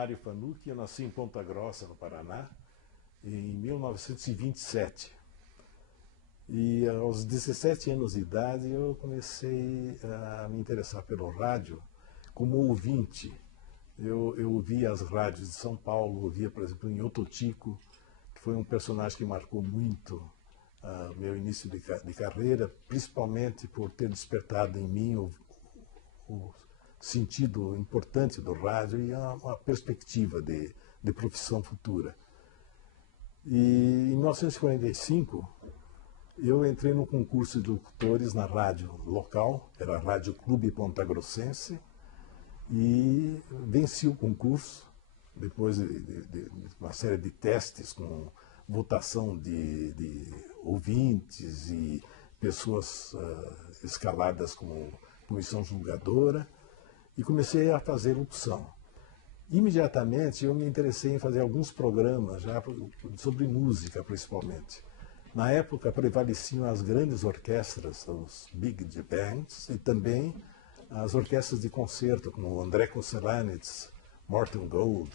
Mário Fanucchi, eu nasci em Ponta Grossa, no Paraná, em 1927. E aos 17 anos de idade eu comecei a me interessar pelo rádio como ouvinte. Eu ouvia as rádios de São Paulo, ouvia, por exemplo, em Ototico, que foi um personagem que marcou muito meu início de carreira, principalmente por ter despertado em mim o sentido importante do rádio e uma perspectiva de profissão futura. E em 1945 eu entrei no concurso de locutores na rádio local, era a Rádio Clube Ponta Grossense, e venci o concurso, depois de uma série de testes com votação de ouvintes e pessoas escaladas como comissão julgadora, e comecei a fazer locução. Imediatamente eu me interessei em fazer alguns programas já sobre música, principalmente. Na época prevaleciam as grandes orquestras, os big bands, e também as orquestras de concerto, como André Kostelanetz, Morten Gold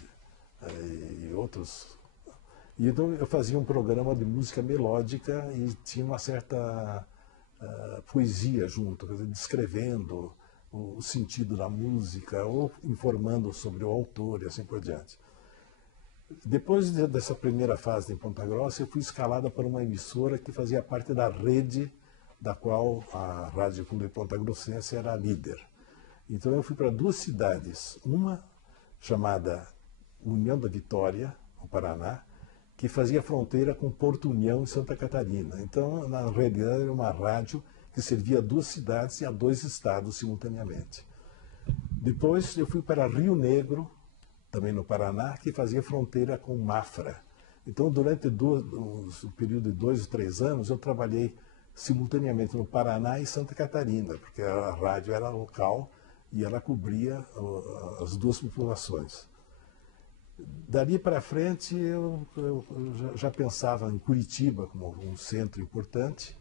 e outros. E então eu fazia um programa de música melódica e tinha uma certa poesia junto, quer dizer, descrevendo o sentido da música ou informando sobre o autor e assim por diante. Depois dessa primeira fase em Ponta Grossa, eu fui escalada para uma emissora que fazia parte da rede da qual a Rádio Clube Ponta Grossense era a líder. Então eu fui para duas cidades, uma chamada União da Vitória, no Paraná, que fazia fronteira com Porto União, em Santa Catarina. Então, na realidade, era uma rádio que servia a duas cidades e a dois estados simultaneamente. Depois eu fui para Rio Negro, também no Paraná, que fazia fronteira com Mafra. Então, durante o período de 2 ou 3 anos, eu trabalhei simultaneamente no Paraná e Santa Catarina, porque a rádio era local e ela cobria as duas populações. Dali para frente, eu já pensava em Curitiba como um centro importante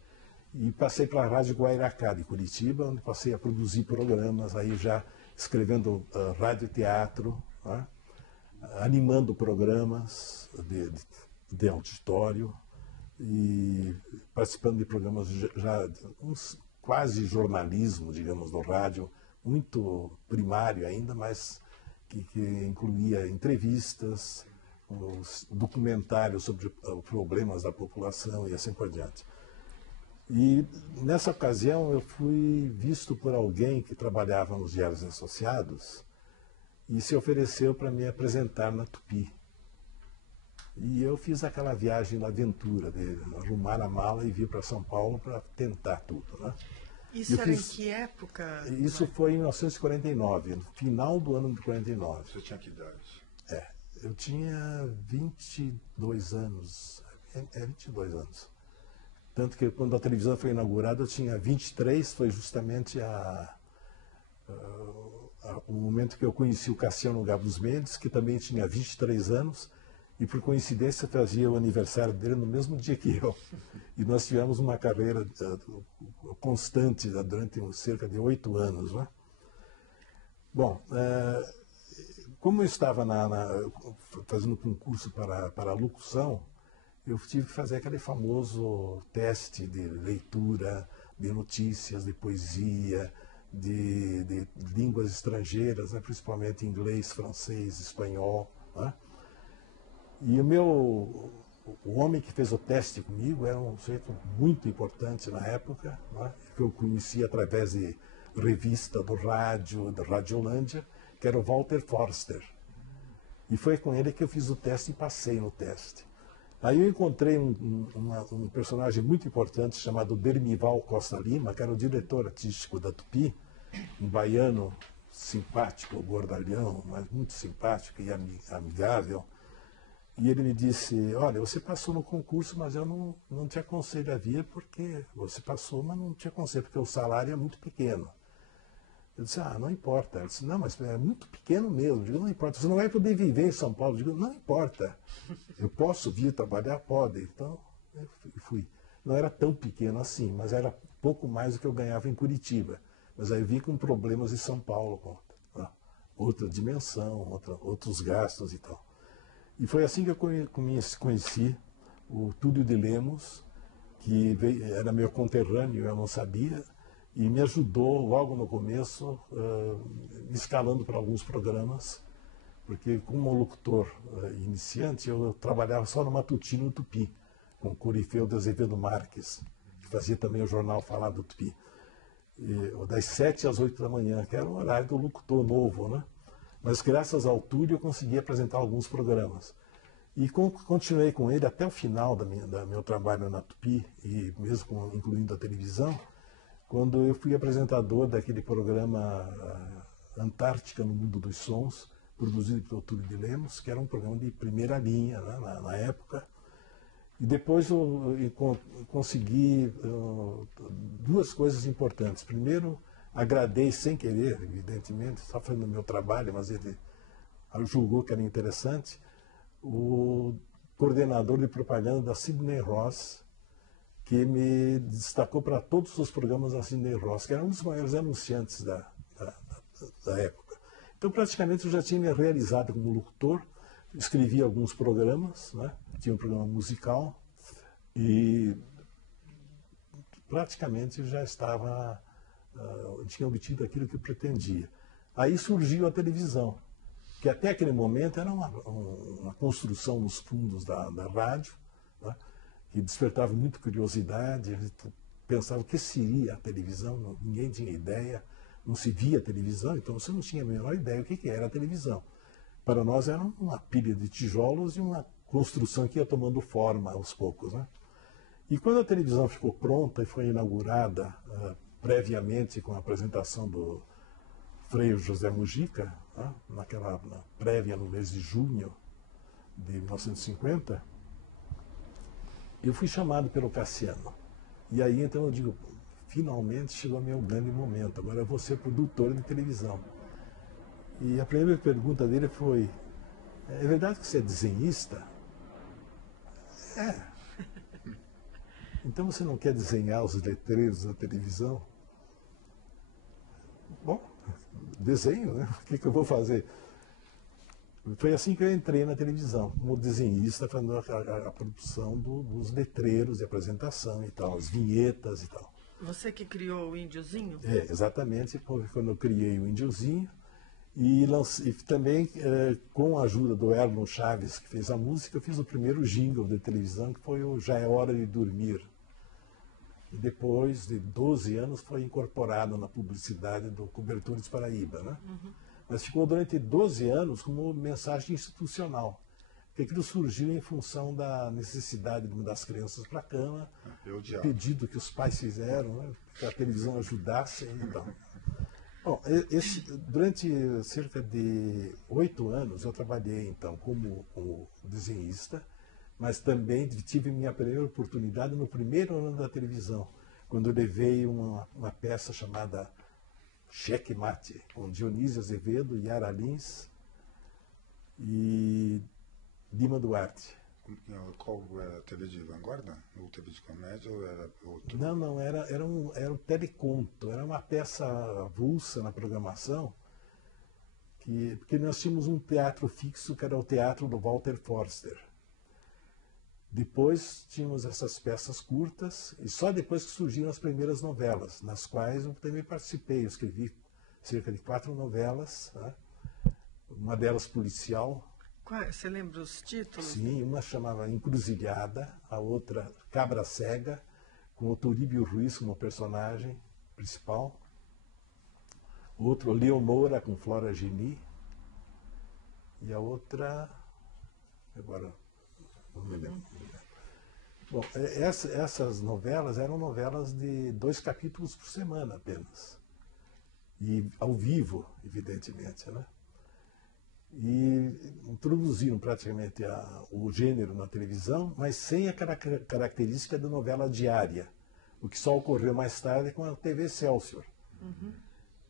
e passei para a Rádio Guairacá de Curitiba, onde passei a produzir programas, aí já escrevendo radioteatro, né? Animando programas de auditório e participando de programas já quase jornalismo, digamos, no rádio, muito primário ainda, mas que incluía entrevistas, documentários sobre problemas da população e assim por diante. E nessa ocasião eu fui visto por alguém que trabalhava nos Diários Associados e se ofereceu para me apresentar na Tupi. E eu fiz aquela viagem da aventura, de arrumar a mala e vir para São Paulo para tentar tudo, né? Isso era em que época? Isso foi em 1949, no final do ano de 49. Você tinha que idade? Eu tinha 22 anos. 22 anos. Tanto que quando a televisão foi inaugurada eu tinha 23, foi justamente o momento que eu conheci o Cassiano Gabus Mendes, que também tinha 23 anos, e por coincidência fazia o aniversário dele no mesmo dia que eu. E nós tivemos uma carreira constante durante cerca de 8 anos. Né? Bom, como eu estava fazendo concurso para a locução, eu tive que fazer aquele famoso teste de leitura, de notícias, de poesia, de línguas estrangeiras, né, principalmente inglês, francês, espanhol. Né? E o homem que fez o teste comigo era um sujeito muito importante na época, né, que eu conheci através de revista do rádio, da Radiolândia, que era o Walter Forster. E foi com ele que eu fiz o teste e passei no teste. Aí eu encontrei um personagem muito importante chamado Bermival Costa Lima, que era o diretor artístico da Tupi, um baiano simpático, gordalhão, mas muito simpático e amigável. E ele me disse, olha, você passou no concurso, mas eu não te aconselho a vir porque você passou, mas não te aconselho porque o salário é muito pequeno. Eu disse, não importa. Ele disse, não, mas é muito pequeno mesmo. Eu digo, não importa, você não vai poder viver em São Paulo. Eu digo, não importa. Eu posso vir trabalhar? Pode. Então, eu fui. Não era tão pequeno assim, mas era pouco mais do que eu ganhava em Curitiba. Mas aí eu vi com problemas em São Paulo, outra dimensão, outros gastos e tal. E foi assim que eu conheci o Túlio de Lemos, que era meu conterrâneo, eu não sabia, e me ajudou logo no começo, me escalando para alguns programas, porque como locutor iniciante, eu trabalhava só no matutino Tupi, com o Corifeu de Azevedo Marques, que fazia também o jornal Falar do Tupi, das 7 às 8 da manhã, que era o horário do locutor novo, né? Mas graças ao Túlio eu consegui apresentar alguns programas. E continuei com ele até o final do meu trabalho na Tupi, e mesmo incluindo a televisão, quando eu fui apresentador daquele programa Antártica no Mundo dos Sons, produzido pelo Túlio de Lemos, que era um programa de primeira linha, né, na época. E depois eu consegui duas coisas importantes. Primeiro, agradei sem querer, evidentemente, só fazendo o meu trabalho, mas ele julgou que era interessante, o coordenador de propaganda da Sidney Ross, que me destacou para todos os programas da Sidney Ross, que era um dos maiores anunciantes da época. Então, praticamente, eu já tinha me realizado como locutor, escrevi alguns programas, né? Tinha um programa musical e praticamente eu já estava, tinha obtido aquilo que eu pretendia. Aí surgiu a televisão, que até aquele momento era uma construção nos fundos da rádio, né? Que despertava muita curiosidade, a gente pensava o que seria a televisão, ninguém tinha ideia, não se via televisão, então você não tinha a menor ideia do que era a televisão. Para nós era uma pilha de tijolos e uma construção que ia tomando forma aos poucos, né? E quando a televisão ficou pronta e foi inaugurada previamente com a apresentação do Frei José Mujica, né? Na prévia no mês de junho de 1950, eu fui chamado pelo Cassiano. E aí então eu digo, finalmente chegou meu grande momento, agora eu vou ser produtor de televisão. E a primeira pergunta dele foi, é verdade que você é desenhista? É. Então você não quer desenhar os letreiros da televisão? Bom, desenho, né? O que eu vou fazer? Foi assim que eu entrei na televisão, como desenhista, fazendo a produção dos letreiros de apresentação e tal, as vinhetas e tal. Você que criou o Índiozinho? É, exatamente, quando eu criei o Índiozinho. E também, com a ajuda do Erlon Chaves, que fez a música, eu fiz o primeiro jingle de televisão, que foi o Já é Hora de Dormir. E depois de 12 anos foi incorporado na publicidade do Cobertores Paraíba, né? Uhum. Mas ficou durante 12 anos como mensagem institucional. Porque aquilo surgiu em função da necessidade de mudar as crianças para a cama, o pedido que os pais fizeram, né, que a televisão ajudasse e tal. Bom, durante cerca de 8 anos eu trabalhei então como desenhista, mas também tive minha primeira oportunidade no primeiro ano da televisão, quando eu levei uma peça chamada Cheque Mate, com Dionísio Azevedo, Yara Lins e Lima Duarte. Qual era a TV de vanguarda? Ou TV de comédia ou era outro? Não, era um teleconto, era uma peça avulsa na programação, porque nós tínhamos um teatro fixo que era o teatro do Walter Forster. Depois tínhamos essas peças curtas, e só depois que surgiram as primeiras novelas, nas quais eu também participei. Eu escrevi cerca de 4 novelas, né? Uma delas policial. Você lembra os títulos? Sim, uma chamava Encruzilhada, a outra Cabra Cega, com o Toribio Ruiz como personagem principal. Outro, Leonora, com Flora Geni. E a outra, agora não me lembro. Bom, essas novelas eram novelas de 2 capítulos por semana apenas. E ao vivo, evidentemente, né? E introduziram praticamente o gênero na televisão, mas sem a característica da novela diária, o que só ocorreu mais tarde com a TV Excelsior. Uhum.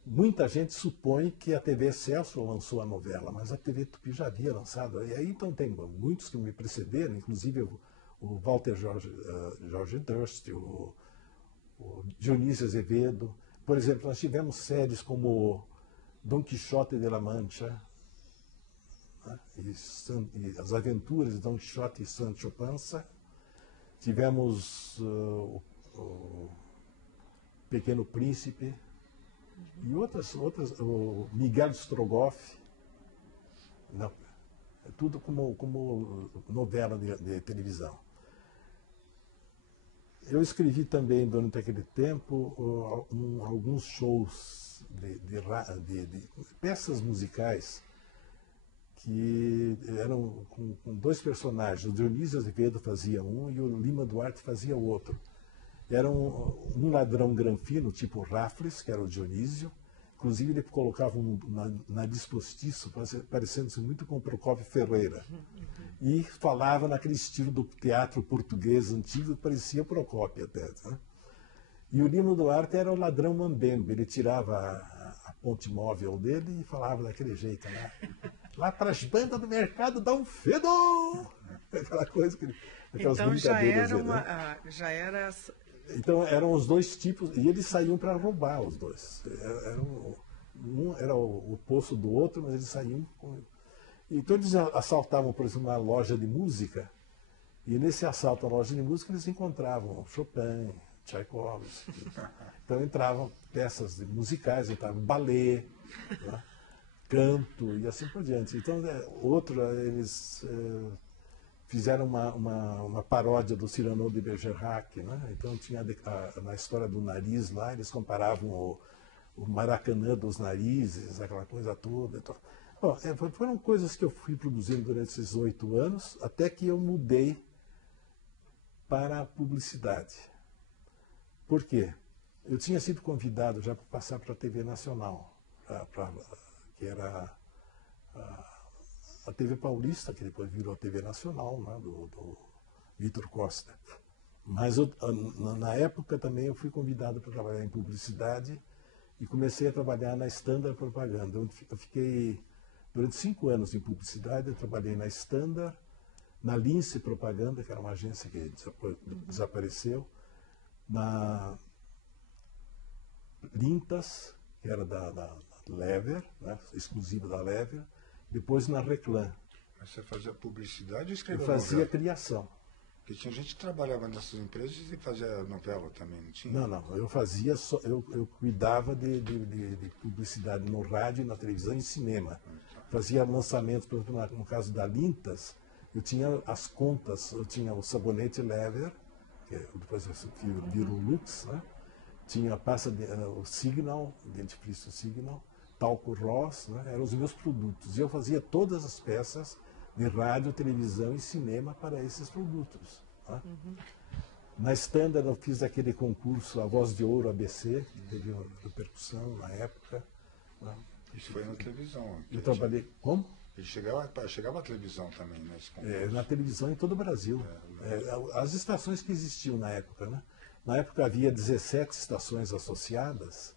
Muita gente supõe que a TV Excelsior lançou a novela, mas a TV Tupi já havia lançado. E aí então tem muitos que me precederam, inclusive o Walter Jorge Durst, o Dionísio Azevedo. Por exemplo, nós tivemos séries como Dom Quixote de la Mancha, né? E As Aventuras de Dom Quixote e Sancho Panza. Tivemos o Pequeno Príncipe e outras, o Miguel Strogoff. Não, é tudo como novela de televisão. Eu escrevi também, durante aquele tempo, alguns shows de peças musicais que eram com dois personagens. O Dionísio Azevedo fazia um e o Lima Duarte fazia o outro. Era um ladrão granfino, tipo Raffles, que era o Dionísio. Inclusive, ele colocava um nariz postiço, parecendo-se muito com o Procópio Ferreira. E falava naquele estilo do teatro português antigo, que parecia Procópio até. Né? E o Lima Duarte era o ladrão mambembe. Ele tirava a ponte móvel dele e falava daquele jeito. Né? Lá para as bandas do mercado dá um fedor! Aquela coisa, aquelas então brincadeiras. já era Então eram os dois tipos, e eles saíam para roubar os dois. Um era o oposto do outro, mas eles saíam com... Então eles assaltavam, por exemplo, uma loja de música, e nesse assalto à loja de música eles encontravam Chopin, Tchaikovsky. Então entravam peças musicais, entravam balé, né? Canto e assim por diante. Então eles fizeram uma paródia do Cyrano de Bergerac, né? Então tinha na história do nariz lá, eles comparavam o Maracanã dos narizes, aquela coisa toda. Então, bom, foram coisas que eu fui produzindo durante esses 8 anos, até que eu mudei para a publicidade. Por quê? Eu tinha sido convidado já para passar para a TV Nacional, que era a TV Paulista, que depois virou a TV Nacional, né, do Vitor Costa. Mas na época também eu fui convidado para trabalhar em publicidade e comecei a trabalhar na Standard Propaganda. Eu fiquei durante 5 anos em publicidade. Eu trabalhei na Standard, na Lince Propaganda, que era uma agência que desapareceu, na Lintas, que era da Lever, né, exclusiva da Lever, depois na Reclam. Mas você fazia publicidade ou Eu escrevia fazia novela? criação. Porque tinha gente que trabalhava nessas empresas e fazia novela também, não tinha? Não, eu fazia, eu cuidava de publicidade no rádio, na televisão e cinema. Fazia lançamentos, por exemplo, no caso da Lintas, eu tinha as contas, eu tinha o sabonete Lever, que depois virou o Lux, né? Tinha a pasta, o Signal, dentifrício Signal, talco Ross, né? Eram os meus produtos. E eu fazia todas as peças de rádio, televisão e cinema para esses produtos. Né? Na Standard eu fiz aquele concurso A Voz de Ouro ABC, que teve uma repercussão na época. Né? Isso foi na televisão. Eu trabalhei... Como? Ele chegava à televisão também, nesse concurso. Na televisão em todo o Brasil. As estações que existiam na época, né? Na época havia 17 estações associadas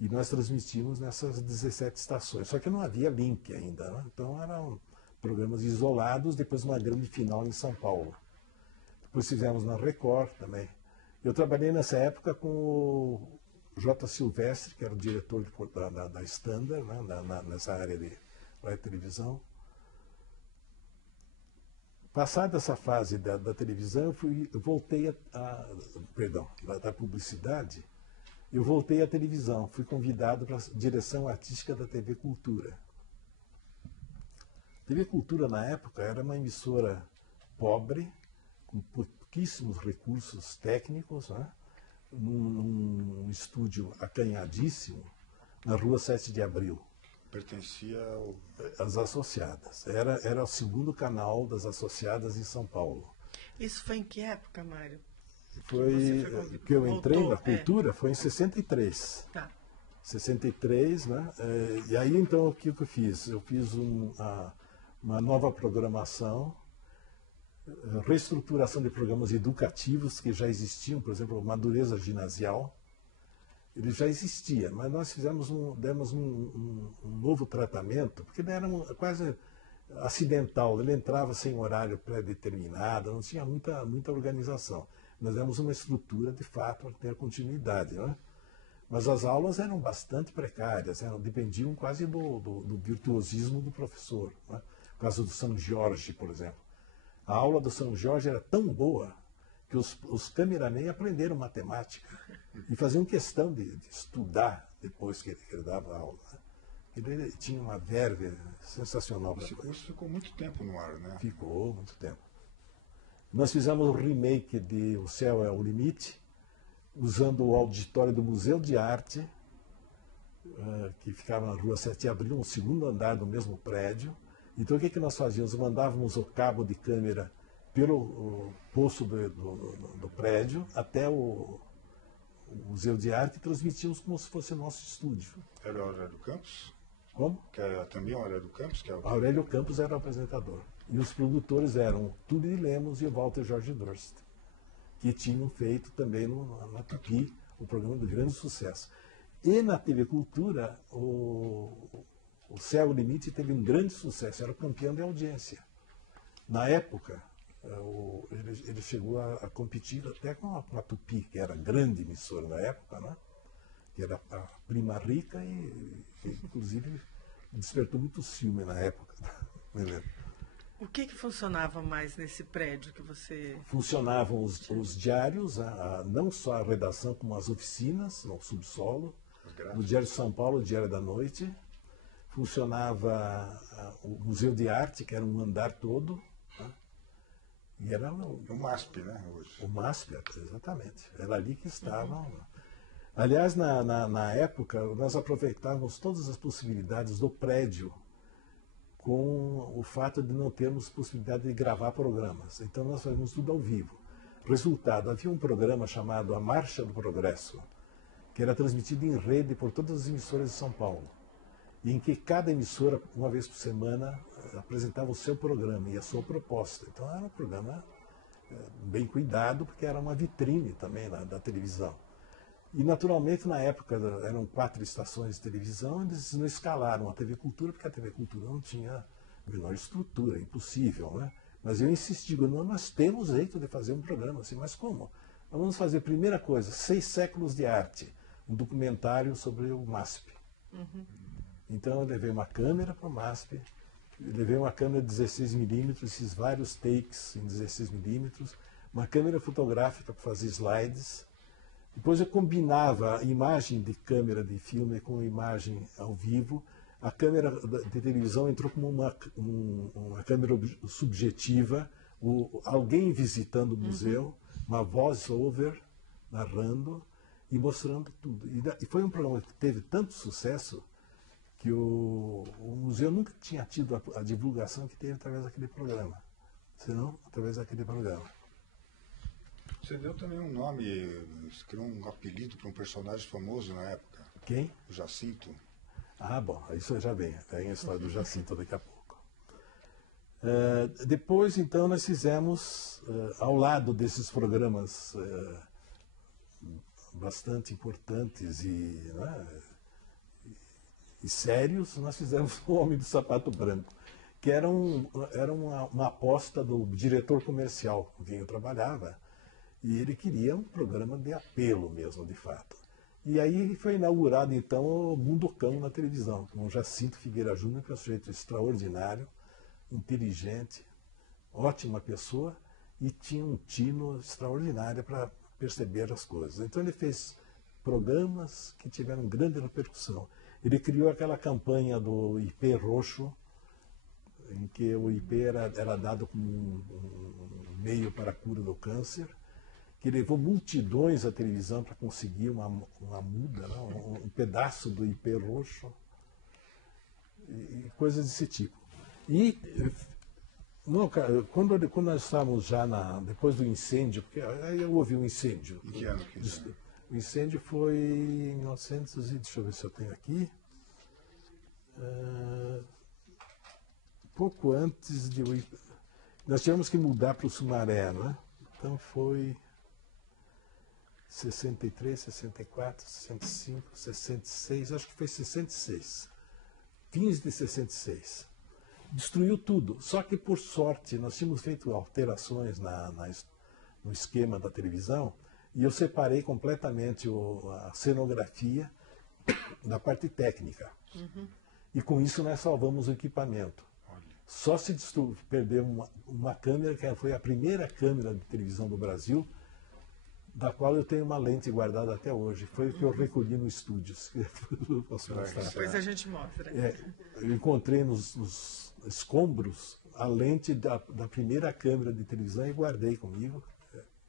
e nós transmitimos nessas 17 estações. Só que não havia link ainda, né? Então eram programas isolados, depois uma grande final em São Paulo. Depois fizemos na Record também. Eu trabalhei nessa época com o J. Silvestre, que era o diretor da Standard, né? Nessa área de rádio e televisão. Passada essa fase da televisão, eu voltei da publicidade, eu voltei à televisão. Fui convidado para a direção artística da TV Cultura. A TV Cultura, na época, era uma emissora pobre, com pouquíssimos recursos técnicos, né? Num estúdio acanhadíssimo, na rua 7 de Abril. Pertencia às associadas. Era o segundo canal das associadas em São Paulo. Isso foi em que época, Mário? Foi que eu entrei na cultura, foi em 63. Tá. 63, né? E aí então o que eu fiz? Eu fiz uma nova programação, reestruturação de programas educativos que já existiam, por exemplo, Madureza Ginasial. Ele já existia, mas nós demos um novo tratamento, porque ele era quase acidental, ele entrava sem horário pré-determinado, não tinha muita organização. Nós demos uma estrutura, de fato, para ter a continuidade. Né? Mas as aulas eram bastante precárias, dependiam quase do virtuosismo do professor. Né? No caso do São Jorge, por exemplo. A aula do São Jorge era tão boa que os cameramen aprenderam matemática e faziam questão de estudar depois que ele dava aula. Né? Ele tinha uma verve sensacional. Esse curso ficou muito tempo no ar, né? Ficou muito tempo. Nós fizemos o remake de O Céu é o Limite, usando o auditório do Museu de Arte, que ficava na Rua 7 de Abril, no segundo andar do mesmo prédio. Então o que nós fazíamos? Mandávamos o cabo de câmera pelo poço do prédio até o Museu de Arte e transmitíamos como se fosse nosso estúdio. Era o Aurélio Campos? Como? Que era também o Aurélio Campos? Que é o... Aurélio Campos era o apresentador. E os produtores eram o Túlio de Lemos e o Walter Jorge Durst, que tinham feito também na Tupi o programa de grande sucesso. E na TV Cultura, o Céu Limite teve um grande sucesso, era o campeão de audiência. Na época, ele chegou a competir até com a Tupi, que era a grande emissora na época, né? Que era a prima rica e inclusive, despertou muito ciúme na época. O que funcionava mais nesse prédio que você... Funcionavam os diários, não só a redação, como as oficinas, no subsolo. No Diário de São Paulo, o Diário da Noite. Funcionava o Museu de Arte, que era um andar todo. Né? E era o MASP, né? Hoje. O MASP, exatamente. Era ali que estavam. Aliás, na época, nós aproveitávamos todas as possibilidades do prédio com o fato de não termos possibilidade de gravar programas. Então, nós fazíamos tudo ao vivo. Resultado, havia um programa chamado A Marcha do Progresso, que era transmitido em rede por todas as emissoras de São Paulo, e em que cada emissora, uma vez por semana, apresentava o seu programa e a sua proposta. Então, era um programa bem cuidado, porque era uma vitrine também da televisão. E, naturalmente, na época, eram 4 estações de televisão, eles não escalaram a TV Cultura, porque a TV Cultura não tinha a menor estrutura, impossível, né? Mas eu insisti, digo, não, nós temos jeito de fazer um programa assim, mas como? Nós vamos fazer, primeira coisa, 6 séculos de arte, um documentário sobre o MASP. Uhum. Então, eu levei uma câmera para o MASP, levei uma câmera de 16mm, fiz vários takes em 16mm, uma câmera fotográfica para fazer slides. Depois eu combinava a imagem de câmera de filme com a imagem ao vivo. A câmera de televisão entrou como uma câmera subjetiva, alguém visitando o museu, uma voice-over narrando e mostrando tudo. E foi um programa que teve tanto sucesso que o museu nunca tinha tido a divulgação que teve através daquele programa, senão através daquele programa. Você deu também um nome, você criou um apelido para um personagem famoso na época. Quem? O Jacinto. Ah, bom, isso já vem. Tem a história do Jacinto daqui a pouco. Depois, então, nós fizemos, ao lado desses programas bastante importantes e sérios, nós fizemos O Homem do Sapato Branco, que era uma aposta do diretor comercial com quem eu trabalhava. E ele queria um programa de apelo mesmo, de fato. E aí foi inaugurado, então, o Mundo Cão na televisão, com o Jacinto Figueira Júnior, que é um sujeito extraordinário, inteligente, ótima pessoa, e tinha um tino extraordinário para perceber as coisas. Então ele fez programas que tiveram grande repercussão. Ele criou aquela campanha do IP roxo, em que o IP era dado como um meio para a cura do câncer, que levou multidões à televisão para conseguir uma muda, né? Um pedaço do IP roxo, e coisas desse tipo. E quando nós estávamos já depois do incêndio, porque aí houve um incêndio. Em que ano que isso? O incêndio foi em 1900, deixa eu ver se eu tenho aqui, pouco antes de... Nós tivemos que mudar para o Sumaré, né? Então foi 63, 64, 65, 66, acho que foi 66. Fins de 66. Destruiu tudo. Só que, por sorte, nós tínhamos feito alterações no esquema da televisão E eu separei completamente a cenografia da parte técnica. E com isso nós salvamos o equipamento. Só se perdeu uma câmera, que foi a primeira câmera de televisão do Brasil, da qual eu tenho uma lente guardada até hoje. Foi o que eu recolhi no estúdio. Posso mostrar? Depois a gente mostra. Eu encontrei nos escombros a lente da primeira câmera de televisão e guardei comigo.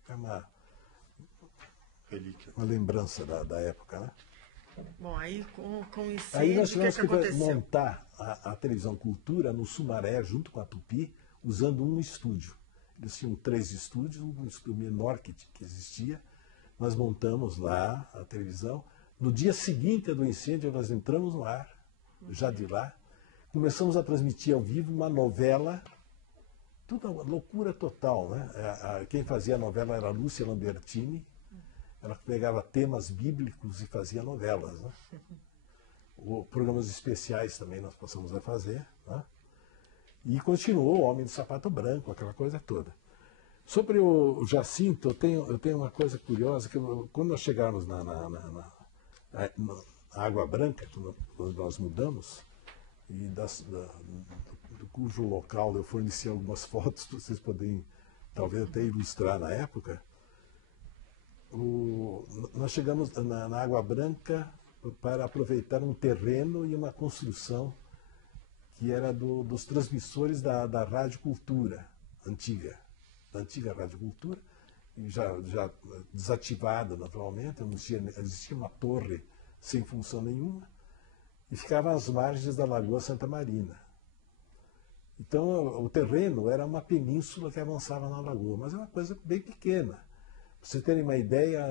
É uma relíquia. Uma lembrança da época, né? Bom, aí com o incêndio, Aí nós o que tivemos que aconteceu? montar a televisão Cultura no Sumaré, junto com a Tupi, usando um estúdio. Eles tinham 3 estúdios, um estúdio menor que existia. Nós montamos lá a televisão. No dia seguinte do incêndio, nós entramos no ar, já de lá. Começamos a transmitir ao vivo uma novela, tudo uma loucura total, né? Quem fazia a novela era a Lúcia Lambertini. Ela pegava temas bíblicos e fazia novelas, né? Programas especiais também nós passamos a fazer, né? E continuou o Homem do Sapato Branco, aquela coisa toda. Sobre o Jacinto, eu tenho uma coisa curiosa, que quando nós chegarmos na Água Branca, quando nós mudamos, e do cujo local eu forneci algumas fotos para vocês poderem, talvez até ilustrar na época, nós chegamos na Água Branca para aproveitar um terreno e uma construção que era dos transmissores da Rádio Cultura antiga, da antiga Rádio Cultura, já desativada naturalmente, não existia uma torre sem função nenhuma, e ficava às margens da Lagoa Santa Marina. Então o terreno era uma península que avançava na lagoa, mas é uma coisa bem pequena. Para vocês terem uma ideia,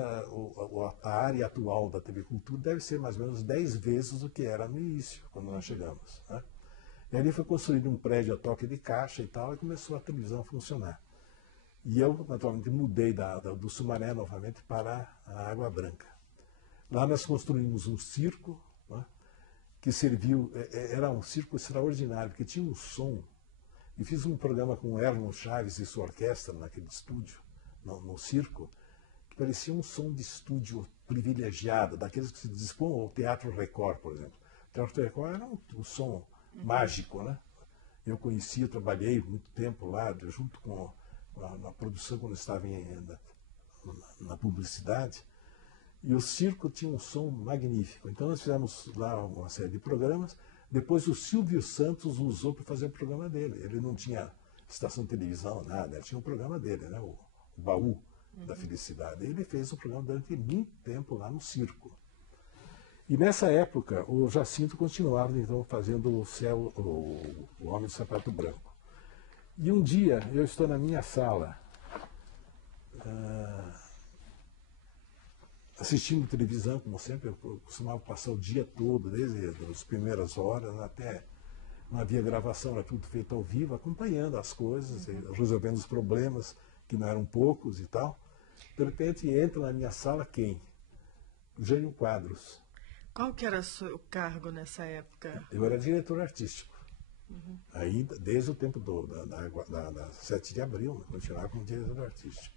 a área atual da TV Cultura deve ser mais ou menos 10 vezes o que era no início, quando nós chegamos, né? E ali foi construído um prédio a toque de caixa e tal, e começou a televisão a funcionar. E eu, naturalmente, mudei do Sumaré novamente para a Água Branca. Lá nós construímos um circo, né, que serviu, era um circo extraordinário, porque tinha um som. E fiz um programa com o Erlon Chaves e sua orquestra naquele estúdio, no circo, que parecia um som de estúdio privilegiado, daqueles que se dispõem ao Teatro Record, por exemplo. O Teatro Record era um som mágico, né? Eu conhecia, trabalhei muito tempo lá, junto com na produção, quando eu estava na publicidade, e o circo tinha um som magnífico. Então nós fizemos lá uma série de programas. Depois o Silvio Santos usou para fazer o programa dele. Ele não tinha estação de televisão, nada, ele tinha um programa dele, né? O Baú da Felicidade. Ele fez o programa durante muito tempo lá no circo. E nessa época, o Jacinto continuava, então, fazendo o Homem do Sapato Branco. E um dia, eu estou na minha sala, assistindo televisão, como sempre, eu costumava passar o dia todo, desde as primeiras horas até... Não havia gravação, era tudo feito ao vivo, acompanhando as coisas, resolvendo os problemas, que não eram poucos e tal. De repente, entra na minha sala quem? Jânio Quadros. Qual que era o seu cargo nessa época? Eu era diretor artístico. Ainda, desde o tempo da 7 de abril, eu continuava como diretor artístico.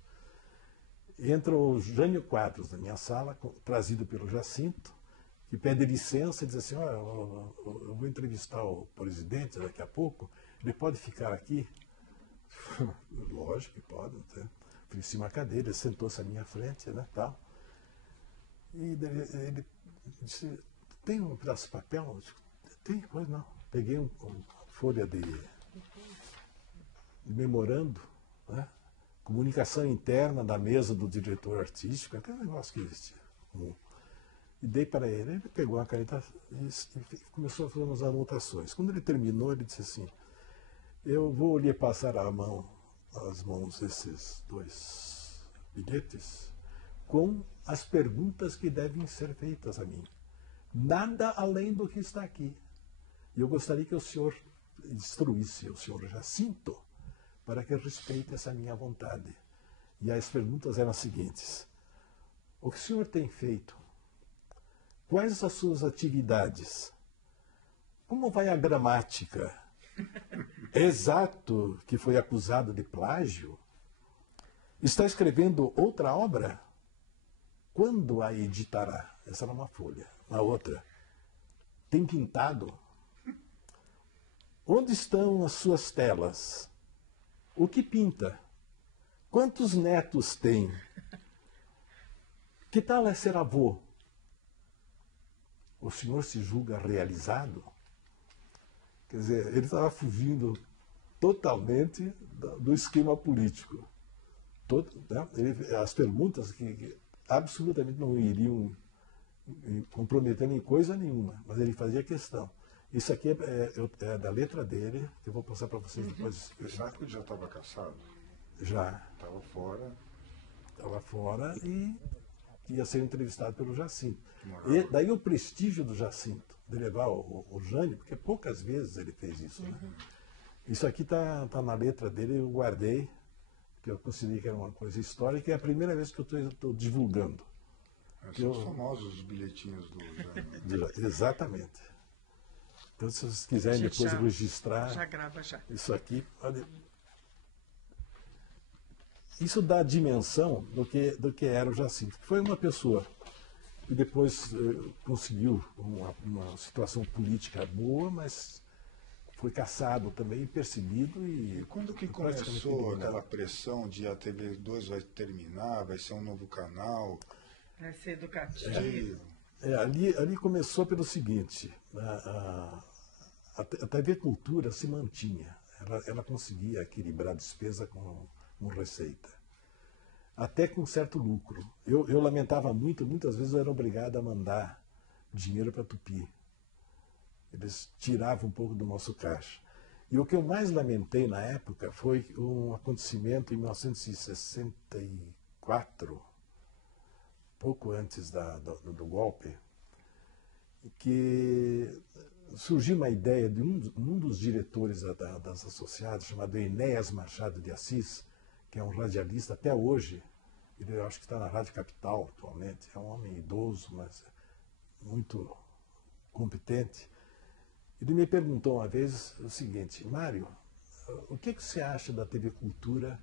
Entra o Jânio Quadros na minha sala, trazido pelo Jacinto, que pede licença e diz assim, eu vou entrevistar o presidente daqui a pouco, ele pode ficar aqui? Lógico que pode. Ofereci uma cadeira, ele sentou-se à minha frente, né, tal. E ele disse, tem um pedaço de papel? Eu disse, tem? Pois não. Peguei uma folha de memorando, né, comunicação interna da mesa do diretor artístico, aquele negócio que existia. E dei para ele. Ele pegou a caneta e começou a fazer umas anotações. Quando ele terminou, ele disse assim, eu vou lhe passar as mãos desses 2 bilhetes com as perguntas que devem ser feitas a mim. Nada além do que está aqui. E eu gostaria que o senhor instruísse o senhor Jacinto para que respeite essa minha vontade. E as perguntas eram as seguintes. O que o senhor tem feito? Quais as suas atividades? Como vai a gramática? É exato que foi acusado de plágio? Está escrevendo outra obra? quando a editará? Essa era uma folha. A outra, tem pintado? Onde estão as suas telas? O que pinta? Quantos netos tem? Que tal é ser avô? O senhor se julga realizado? Quer dizer, ele estava fugindo totalmente do esquema político. As perguntas que absolutamente não iriam comprometer em coisa nenhuma, mas ele fazia questão. Isso aqui é da letra dele, que eu vou passar para vocês depois. O Sarco já estava caçado? Já. Estava fora. Estava fora e ia ser entrevistado pelo Jacinto. E daí o prestígio do Jacinto, de levar o Jânio, porque poucas vezes ele fez isso. Né? Isso aqui está na letra dele, eu guardei, que eu considerei que era uma coisa histórica, e é a primeira vez que eu estou divulgando. São os famosos os bilhetinhos do Jânio. Exatamente. Então, se vocês quiserem depois registrar... Já grava, já. Isso aqui... Olha, isso dá a dimensão do que era o Jacinto. Foi uma pessoa que depois conseguiu uma situação política boa, mas foi caçado também, perseguido e... Quando que começou aquela pressão de a TV2 vai terminar, vai ser um novo canal? Vai ser educativo. Ali começou pelo seguinte, a TV Cultura se mantinha, ela conseguia equilibrar a despesa com receita, até com certo lucro. Eu lamentava muitas vezes eu era obrigado a mandar dinheiro para Tupi. Eles tiravam um pouco do nosso caixa. E o que eu mais lamentei na época foi um acontecimento em 1964, pouco antes do golpe, que surgiu uma ideia de um dos diretores das associadas, chamado Enéas Machado de Assis, que é um radialista até hoje. Ele acho que está na Rádio Capital atualmente. É um homem idoso, mas muito competente. Ele me perguntou uma vez o seguinte: Mário, o que você acha da TV Cultura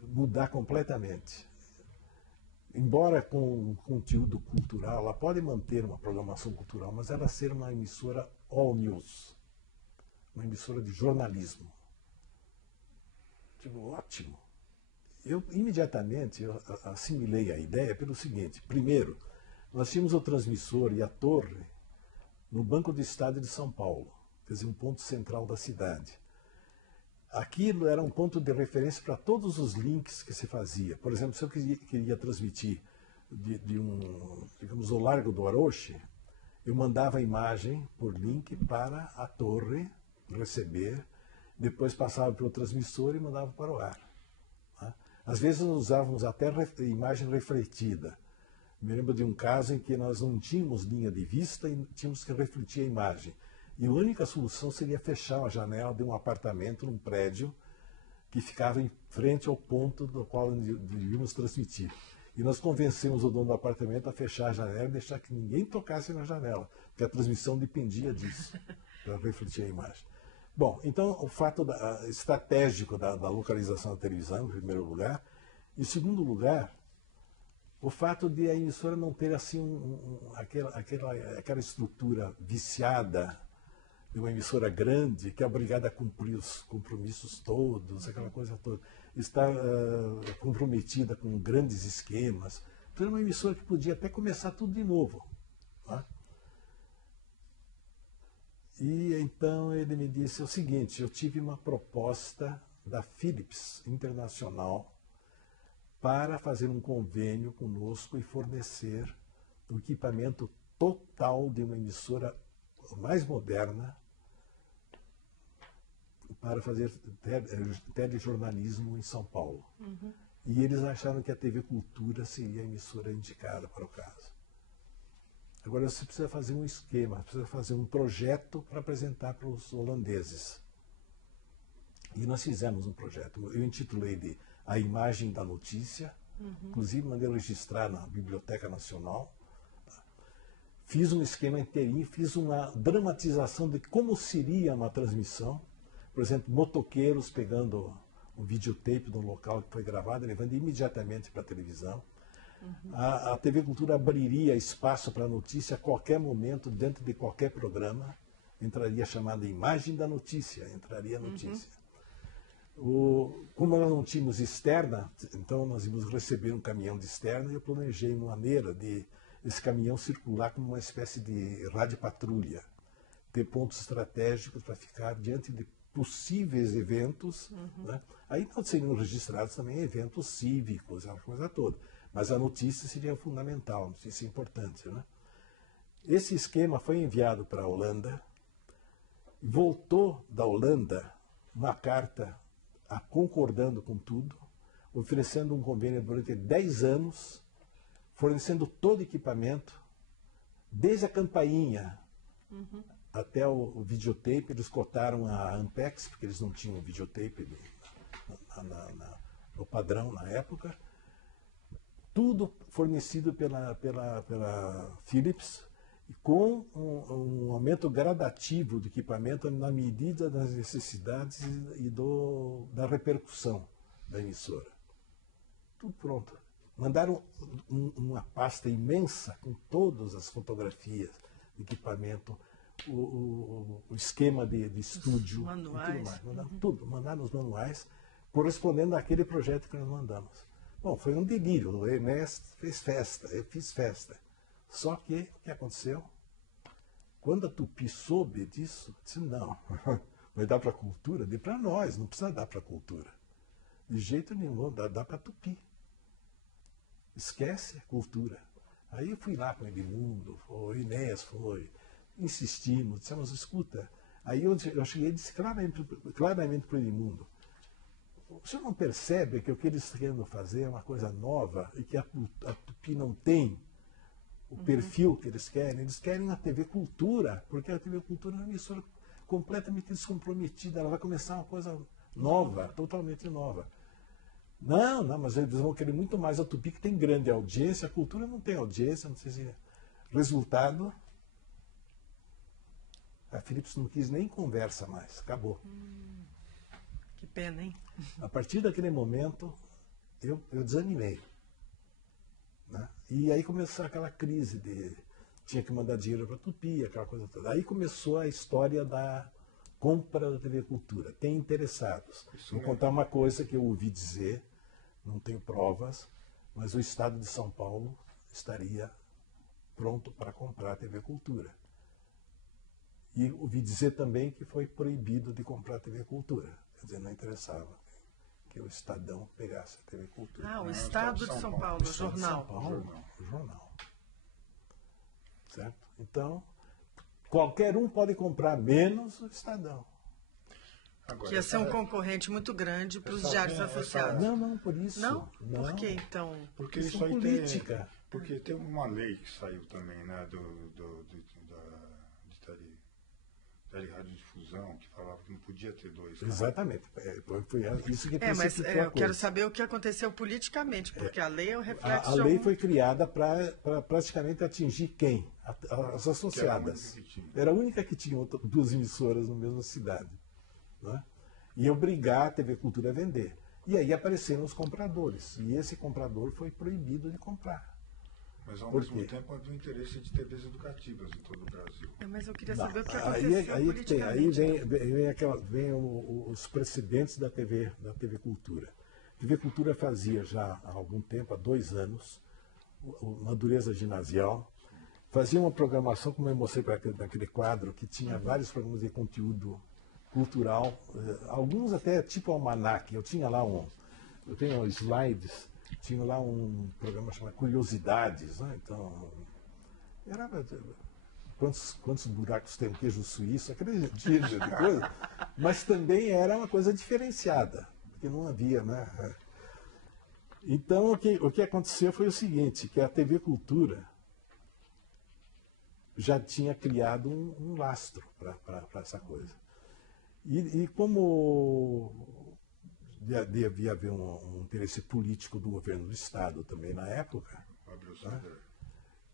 mudar completamente? Embora com conteúdo cultural, ela pode manter uma programação cultural, mas ela ser uma emissora all news, uma emissora de jornalismo. Tipo, ótimo. Eu imediatamente assimilei a ideia pelo seguinte: primeiro, nós tínhamos o transmissor e a torre no Banco do Estado de São Paulo, quer dizer, um ponto central da cidade. Aquilo era um ponto de referência para todos os links que se fazia. Por exemplo, se eu queria transmitir digamos, o Largo do Aroche, eu mandava a imagem por link para a torre receber, depois passava para o transmissor e mandava para o ar. Tá? Às vezes nós usávamos até imagem refletida. Me lembro de um caso em que nós não tínhamos linha de vista e tínhamos que refletir a imagem. E a única solução seria fechar a janela de um apartamento num prédio que ficava em frente ao ponto do qual devíamos transmitir. E nós convencemos o dono do apartamento a fechar a janela e deixar que ninguém tocasse na janela, porque a transmissão dependia disso, para refletir a imagem. Bom, então o fato estratégico da localização da televisão, em primeiro lugar. Em segundo lugar, o fato de a emissora não ter assim aquela estrutura viciada de uma emissora grande que é obrigada a cumprir os compromissos todos, aquela coisa toda, está comprometida com grandes esquemas. Então era uma emissora que podia até começar tudo de novo. Tá? E então ele me disse o seguinte: eu tive uma proposta da Philips Internacional para fazer um convênio conosco e fornecer o equipamento total de uma emissora mais moderna para fazer telejornalismo em São Paulo. Uhum. E eles acharam que a TV Cultura seria a emissora indicada para o caso. Agora você precisa fazer um esquema, precisa fazer um projeto para apresentar para os holandeses. E nós fizemos um projeto. Eu intitulei de A Imagem da Notícia, inclusive mandei registrar na Biblioteca Nacional. Fiz um esquema inteirinho, fiz uma dramatização de como seria uma transmissão. Por exemplo, motoqueiros pegando um videotape do local que foi gravado, levando imediatamente para a televisão. A TV Cultura abriria espaço para a notícia a qualquer momento, dentro de qualquer programa. Entraria a chamada imagem da notícia, entraria a notícia. Como nós não tínhamos externa, então nós íamos receber um caminhão de externa e eu planejei uma maneira de esse caminhão circular como uma espécie de rádio-patrulha, ter pontos estratégicos para ficar diante de possíveis eventos. Né? Aí não seriam registrados também eventos cívicos, aquela coisa toda. Mas a notícia seria fundamental, a notícia importante. Né? Esse esquema foi enviado para a Holanda, voltou da Holanda uma carta concordando com tudo, oferecendo um convênio durante 10 anos, fornecendo todo o equipamento, desde a campainha até o videotape. Eles cotaram a Ampex, porque eles não tinham videotape no padrão na época. Tudo fornecido pela Philips, com um aumento gradativo do equipamento na medida das necessidades e da repercussão da emissora. Tudo pronto. Mandaram uma pasta imensa com todas as fotografias, equipamento, o esquema de estúdio, manuais. e tudo mais. Mandaram tudo, mandaram os manuais correspondendo àquele projeto que nós mandamos. Bom, foi um delírio. O Enes fez festa, eu fiz festa. Só que, o que aconteceu? Quando a Tupi soube disso, disse, não, vai dar para a cultura? Dê para nós, não precisa dar para a cultura. De jeito nenhum, dá para a Tupi. Esquece a cultura. Aí eu fui lá com o Edmundo, o Inés foi, insistimos, dissemos, escuta. Aí eu cheguei e disse claramente para o Edmundo, o senhor não percebe que o que eles estão querendo fazer é uma coisa nova e que a Tupi não tem o perfil que eles querem na TV Cultura, porque a TV Cultura é uma emissora completamente descomprometida, ela vai começar uma coisa nova, totalmente nova. Não, mas eles vão querer muito mais a Tupi, que tem grande audiência, a Cultura não tem audiência, não sei se... Resultado, a Philips não quis nem conversa mais, acabou. Que pena, hein? A partir daquele momento, eu desanimei. Né? E aí começou aquela crise de tinha que mandar dinheiro para a Tupi, aquela coisa toda. Aí começou a história da compra da TV Cultura. Tem interessados. Vou contar uma coisa que eu ouvi dizer, não tenho provas, mas o Estado de São Paulo estaria pronto para comprar a TV Cultura. E ouvi dizer também que foi proibido de comprar a TV Cultura. Quer dizer, não interessava que o Estadão pegasse a TV Cultura. Ah, o Estado de São Paulo, o jornal. O jornal. Certo? Então, qualquer um pode comprar, menos o Estadão. Agora, Que ia ser um concorrente muito grande para os diários associados. Não, por isso. Não? Por que, então? Porque Isso isso é aí política. Porque tem uma lei que saiu também, né, da radiodifusão, que falava que não podia ter dois. Exatamente. Foi isso que mas precipitou a eu coisa. quero saber o que aconteceu politicamente, porque a lei é o reflexo A de lei algum... foi criada para praticamente atingir quem? As associadas. Era a única que tinha duas emissoras na mesma cidade. Né? E obrigar a TV Cultura a vender. E aí apareceram os compradores. E esse comprador foi proibido de comprar. Mas ao Por mesmo quê? tempo havia o interesse de TVs educativas em todo o Brasil. Mas eu queria Não, saber o que aconteceu aí politicamente. vem os precedentes da TV Cultura. A TV Cultura fazia já há algum tempo, há 2 anos, uma dureza ginasial, fazia uma programação, como eu mostrei naquele quadro, que tinha vários programas de conteúdo cultural, alguns até tipo almanac. Eu tenho slides, tinha lá um programa chamado Curiosidades, né? Então, era quantos buracos tem um queijo suíço, aquele tipo de coisa, mas também era uma coisa diferenciada, porque não havia, né? Então, o que aconteceu foi o seguinte, que a TV Cultura já tinha criado um lastro para essa coisa. E como devia haver um interesse político do governo do Estado também na época, né,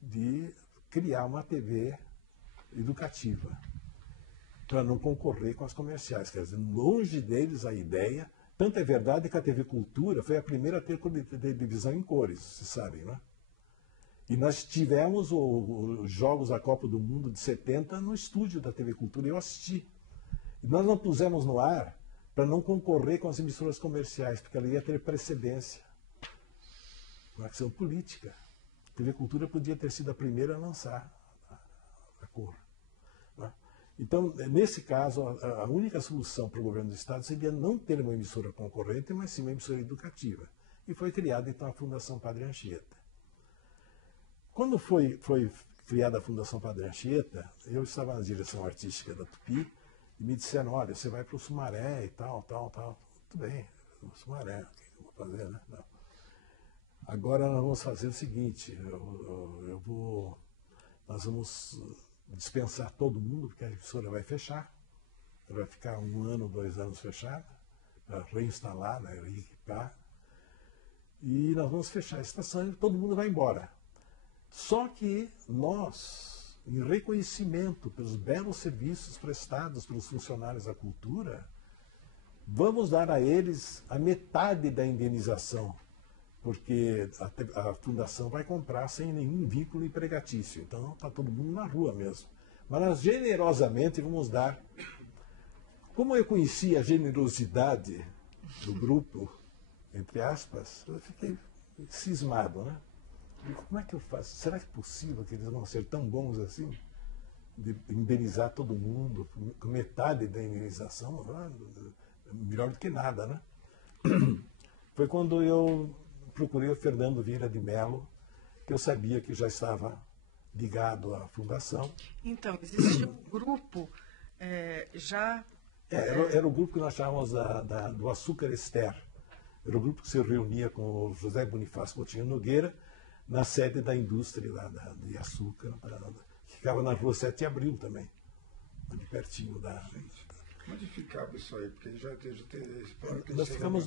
de criar uma TV educativa para não concorrer com as comerciais. Quer dizer, longe deles a ideia. Tanto é verdade que a TV Cultura foi a primeira a ter televisão em cores, vocês sabem, né? E nós tivemos os Jogos da Copa do Mundo de 70 no estúdio da TV Cultura e eu assisti. E nós não pusemos no ar para não concorrer com as emissoras comerciais, porque ela ia ter precedência. Uma ação política. A TV Cultura podia ter sido a primeira a lançar a cor. Né? Então, nesse caso, a única solução para o governo do Estado seria não ter uma emissora concorrente, mas sim uma emissora educativa. E foi criada, então, a Fundação Padre Anchieta. Quando foi criada a Fundação Padre Anchieta, eu estava na direção artística da Tupi e me disseram, olha, você vai para o Sumaré e tal. Tudo bem, o Sumaré, o que eu vou fazer, né? Não. Agora nós vamos fazer o seguinte, nós vamos dispensar todo mundo, porque a emissora vai fechar, ela vai ficar 1 ano, 2 anos fechada, para reinstalar, né, reequipar, e nós vamos fechar a estação e todo mundo vai embora. Só que nós, em reconhecimento pelos belos serviços prestados pelos funcionários da cultura, vamos dar a eles a metade da indenização, porque a fundação vai comprar sem nenhum vínculo empregatício. Então está todo mundo na rua mesmo. Mas nós generosamente vamos dar. Como eu conheci a generosidade do grupo, entre aspas, eu fiquei cismado, né? Como é que eu faço? Será que é possível que eles vão ser tão bons assim? De indenizar todo mundo, com metade da indenização? Melhor do que nada, né? Foi quando eu procurei o Fernando Vieira de Mello, que eu sabia que já estava ligado à fundação. Então, existia um grupo já... Era o grupo que nós chamávamos do Açúcar Ester. Era o grupo que se reunia com o José Bonifácio Coutinho Nogueira, na sede da indústria de açúcar, que ficava na rua 7 de Abril também, ali pertinho da... Onde ficava isso aí? Porque já teve... Nós ficamos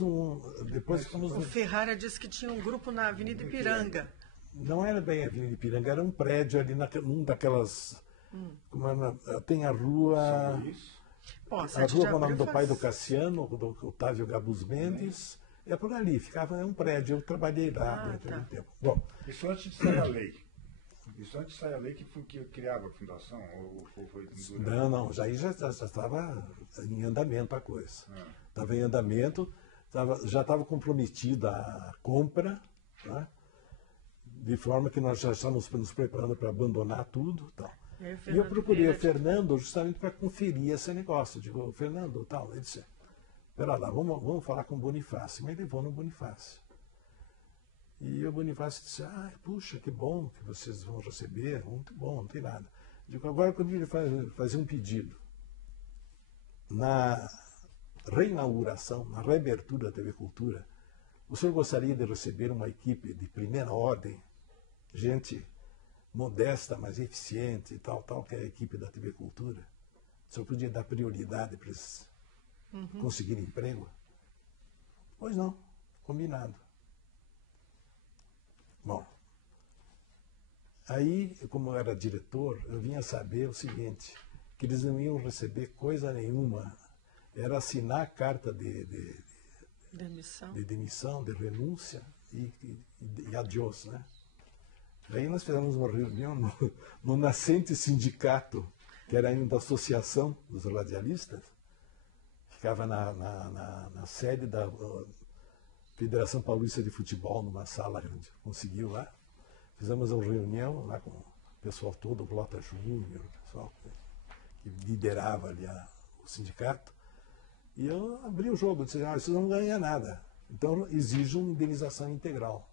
depois ficamos O Ferrara disse que tinha um grupo na Avenida Ipiranga. Não era bem a Avenida Ipiranga, era um prédio ali, num daquelas... Tem a rua... Bom, a rua com o nome do pai do Cassiano, do Otávio Gabus Mendes. É por ali, ficava um prédio, eu trabalhei lá durante algum tempo. Bom, isso antes de sair a lei. Isso antes de sair a lei que criava a fundação? Ou foi não, já estava em andamento a coisa. Estava em andamento, já estava comprometida a compra, né? De forma que nós já estávamos nos preparando para abandonar tudo. Tal. E eu procurei o Fernando justamente para conferir esse negócio. Digo, Fernando, tal, ele disse... Espera lá, vamos falar com o Bonifácio. Me levou no Bonifácio. E o Bonifácio disse, puxa, que bom que vocês vão receber, muito bom, não tem nada. Digo, agora eu queria fazer um pedido. Na reinauguração, na reabertura da TV Cultura, o senhor gostaria de receber uma equipe de primeira ordem, gente modesta, mas eficiente e tal, que é a equipe da TV Cultura? O senhor podia dar prioridade para esses... conseguir emprego? Pois não, combinado. Bom, aí, como eu era diretor, eu vinha saber o seguinte, que eles não iam receber coisa nenhuma, era assinar a carta de demissão, de renúncia e adiós, né? Aí nós fizemos uma reunião no nascente sindicato, que era ainda a Associação dos Radialistas, ficava na sede da Federação Paulista de Futebol, numa sala que a gente conseguiu lá. Fizemos uma reunião lá com o pessoal todo, o Blota Júnior, o pessoal que liderava ali o sindicato. E eu abri o jogo, disse, vocês não ganham nada. Então exijo uma indenização integral.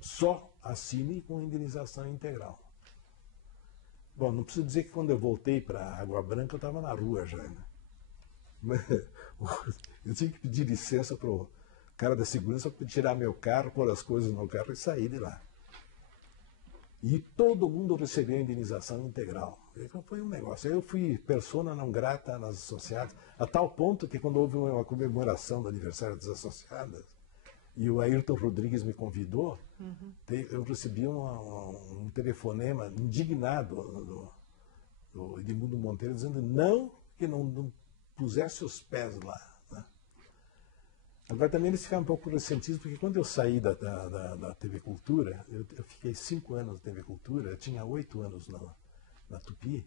Só assine com indenização integral. Bom, não preciso dizer que quando eu voltei para Água Branca eu estava na rua já, né? Eu tinha que pedir licença para o cara da segurança para tirar meu carro, pôr as coisas no carro e sair de lá. E todo mundo recebeu a indenização integral. Foi um negócio. Eu fui persona não grata nas associadas, a tal ponto que quando houve uma comemoração do aniversário das associadas, e o Ayrton Rodrigues me convidou, eu recebi um telefonema indignado do Edmundo Monteiro, dizendo que não pusesse os pés lá. Né? Agora também eles ficaram um pouco ressentidos, porque quando eu saí da TV Cultura, eu fiquei 5 anos na TV Cultura, eu tinha 8 anos na Tupi,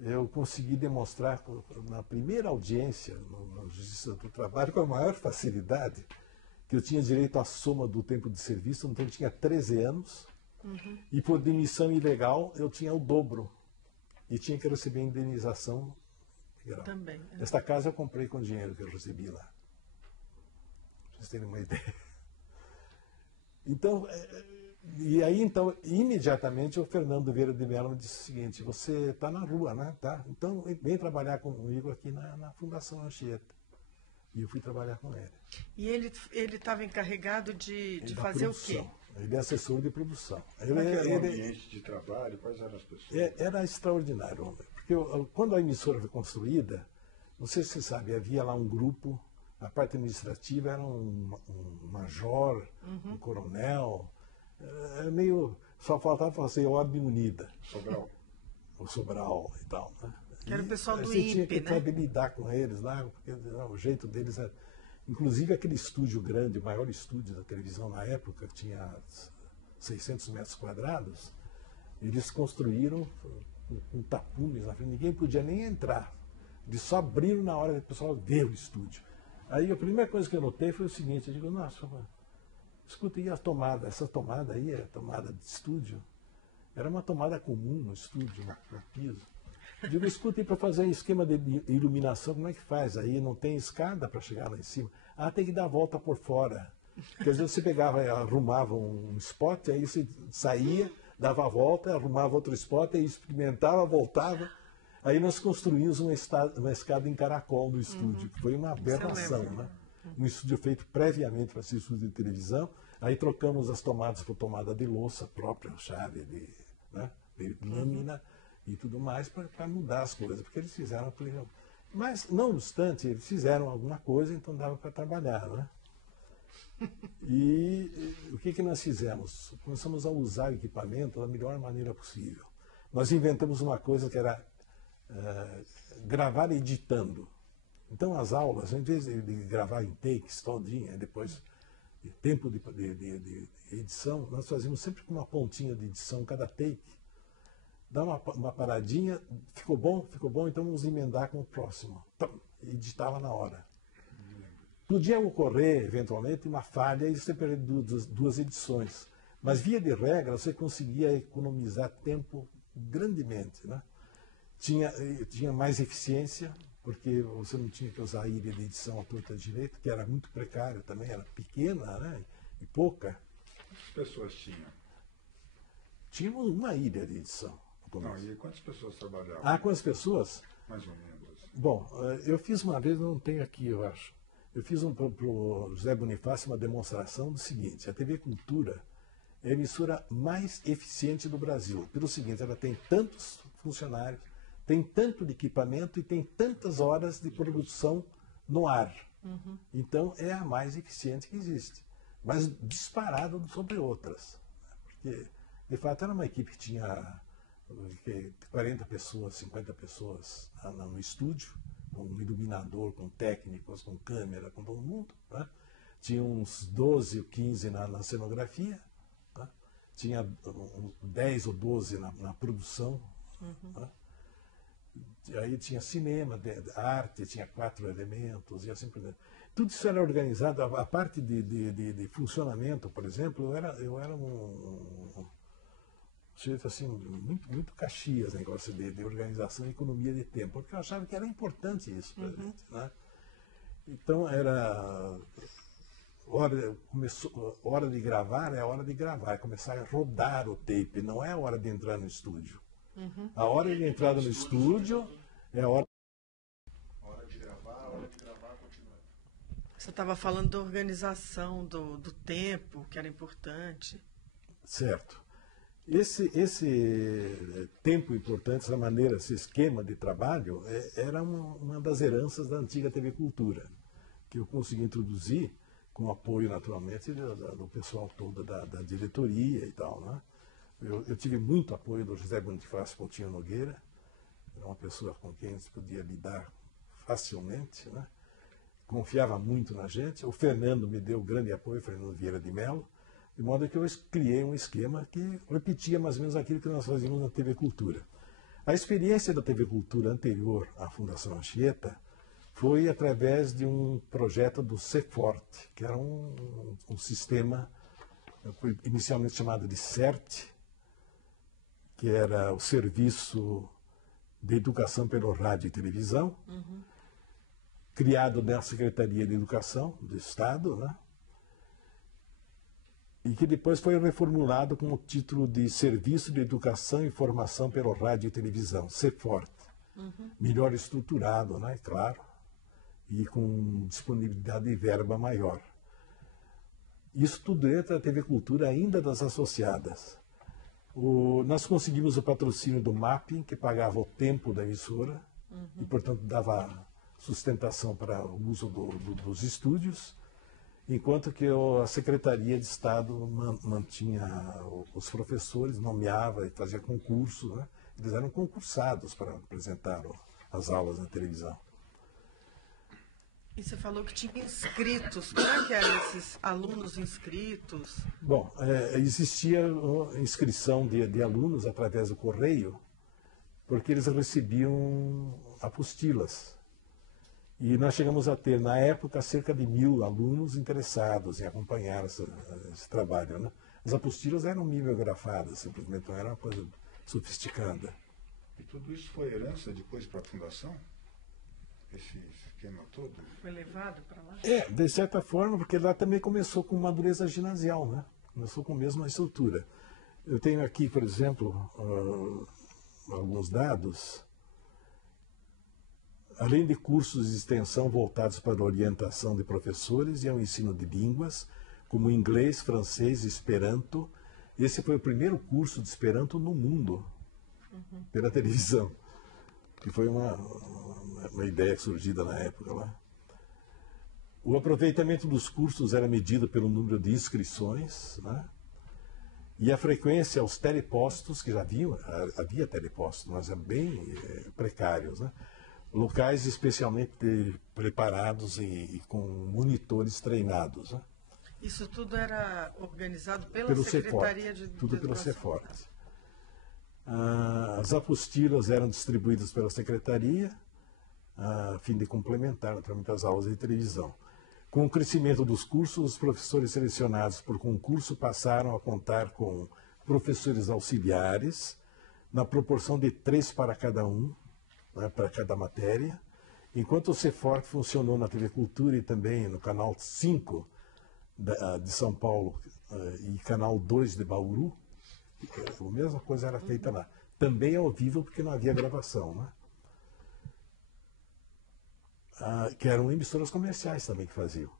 eu consegui demonstrar na primeira audiência, na Justiça do Trabalho, com a maior facilidade, que eu tinha direito à soma do tempo de serviço, então eu tinha 13 anos, e por demissão ilegal eu tinha o dobro, e tinha que receber indenização integral. Também. Esta casa eu comprei com o dinheiro que eu recebi lá. Pra vocês terem uma ideia. Então, então, imediatamente o Fernando Vieira de Mello me disse o seguinte: você está na rua, né? Tá? Então vem trabalhar comigo aqui na Fundação Anchieta. E eu fui trabalhar com ele. E ele estava encarregado de fazer o quê? Ele é assessor de produção. Como é que era o ambiente de trabalho? Quais eram as pessoas? Era extraordinário. Porque quando a emissora foi construída, não sei se você sabe, havia lá um grupo, a parte administrativa era um major, um coronel, meio, só faltava fazer ordem unida. Sobral. O Sobral e tal, né? Que era o pessoal do INPE, né? Você tinha que saber lidar com eles lá, porque o jeito deles era... Inclusive aquele estúdio grande, o maior estúdio da televisão na época, que tinha 600 metros quadrados, eles construíram com tapumes na frente, ninguém podia nem entrar. Eles só abriram na hora que o pessoal ver o estúdio. Aí a primeira coisa que eu notei foi o seguinte: eu digo, nossa, escuta, e a tomada? Essa tomada aí, a tomada de estúdio, era uma tomada comum no estúdio, no piso. Eu digo, escuta, e para fazer esquema de iluminação, como é que faz? Aí não tem escada para chegar lá em cima. Ah, tem que dar a volta por fora. Quer dizer, você pegava, arrumava um spot, aí você saía, dava a volta, arrumava outro spot, aí experimentava, voltava. Aí nós construímos uma escada em caracol no estúdio, que foi uma aberração, né? Um estúdio feito previamente para ser estúdio de televisão. Aí trocamos as tomadas por tomada de louça própria, chave de lâmina e tudo mais, para mudar as coisas, porque eles fizeram... Mas, não obstante, eles fizeram alguma coisa, então dava para trabalhar, né? E o que nós fizemos? Começamos a usar o equipamento da melhor maneira possível. Nós inventamos uma coisa que era gravar editando. Então, as aulas, em vez de gravar em takes todinha, depois tempo de edição, nós fazíamos sempre com uma pontinha de edição cada take. Dá uma paradinha, ficou bom, então vamos emendar com o próximo. Editava na hora. Podia ocorrer, eventualmente, uma falha e você perder duas edições. Mas, via de regra, você conseguia economizar tempo grandemente, né? Tinha mais eficiência, porque você não tinha que usar a ilha de edição à torta direito, que era muito precária também, era pequena, né? E pouca. Quantas pessoas tinham? Tínhamos uma ilha de edição. Não, e quantas pessoas trabalhavam? Ah, quantas pessoas? Mais ou menos. Assim. Bom, eu fiz uma vez, não tenho aqui, eu acho. Eu fiz para o José Bonifácio uma demonstração do seguinte: a TV Cultura é a emissora mais eficiente do Brasil. Pelo seguinte, ela tem tantos funcionários, tem tanto de equipamento e tem tantas horas de produção no ar. Então, é a mais eficiente que existe. Mas disparado sobre outras. Porque, de fato, era uma equipe que tinha 40 pessoas, 50 pessoas no estúdio, com um iluminador, com técnicos, com câmera, com todo mundo. Né? Tinha uns 12 ou 15 na cenografia, né? Tinha 10 ou 12 na produção. Né? Aí tinha cinema, arte, tinha 4 elementos e assim por diante. Tudo isso era organizado. A parte de funcionamento, por exemplo, eu era um sujeito assim, muito Caxias, negócio de organização e economia de tempo, porque eu achava que era importante isso para a gente. Né? Então era hora de gravar, é hora de gravar, é começar a rodar o tape, não é a hora de entrar no estúdio. A hora de entrada no estúdio é a hora de gravar, continua. Você estava falando da organização, do tempo, que era importante. Certo. Esse tempo importante, essa maneira, esse esquema de trabalho, era uma das heranças da antiga TV Cultura, que eu consegui introduzir com apoio, naturalmente, do pessoal todo da diretoria e tal. Né? Eu tive muito apoio do José Bonifácio Coutinho Nogueira, era uma pessoa com quem se podia lidar facilmente. Né? confiava muito na gente. O Fernando me deu grande apoio, Fernando Vieira de Mello, de modo que eu criei um esquema que repetia mais ou menos aquilo que nós fazíamos na TV Cultura. A experiência da TV Cultura anterior à Fundação Anchieta foi através de um projeto do CEFORT, que era um sistema inicialmente chamado de CERT, que era o Serviço de Educação pelo Rádio e Televisão, criado na Secretaria de Educação do Estado, né? E que depois foi reformulado com o título de Serviço de Educação e Informação pelo Rádio e Televisão, CEFORT. Melhor estruturado, né? Claro, e com disponibilidade de verba maior. Isso tudo entra na TV Cultura ainda das associadas. Nós conseguimos o patrocínio do Mapping, que pagava o tempo da emissora e, portanto, dava sustentação para o uso dos estúdios, enquanto que a Secretaria de Estado mantinha os professores, nomeava e fazia concurso, né? Eles eram concursados para apresentar as aulas na televisão. E você falou que tinha inscritos. Como é que eram esses alunos inscritos? Bom, existia inscrição de alunos através do correio, porque eles recebiam apostilas. E nós chegamos a ter, na época, cerca de 1000 alunos interessados em acompanhar esse trabalho, né? As apostilas eram mimeografadas, simplesmente não era uma coisa sofisticada. E tudo isso foi herança depois para a Fundação? Esse esquema todo? Foi levado para lá? De certa forma, porque lá também começou com uma dureza ginasial, né? Começou com a mesma estrutura. Eu tenho aqui, por exemplo, alguns dados. Além de cursos de extensão voltados para a orientação de professores e ao ensino de línguas, como inglês, francês e esperanto, esse foi o primeiro curso de esperanto no mundo, pela televisão, que foi uma ideia surgida na época lá. O aproveitamento dos cursos era medido pelo número de inscrições, né? E a frequência aos telepostos, que já havia telepostos, mas eram bem precários, né? Locais especialmente preparados e com monitores treinados, né? Isso tudo era organizado pela Pelo Secretaria CEFORT, de tudo pelo Educação. CEFORT. As apostilas eram distribuídas pela Secretaria a fim de complementar naturalmente as aulas de televisão. Com o crescimento dos cursos, os professores selecionados por concurso passaram a contar com professores auxiliares na proporção de 3 para cada um, né, para cada matéria, enquanto o CEFORT funcionou na TV Cultura e também no Canal 5 de São Paulo e Canal 2 de Bauru, a mesma coisa era feita lá. Também ao vivo, porque não havia gravação, né? Que eram emissoras comerciais também que faziam.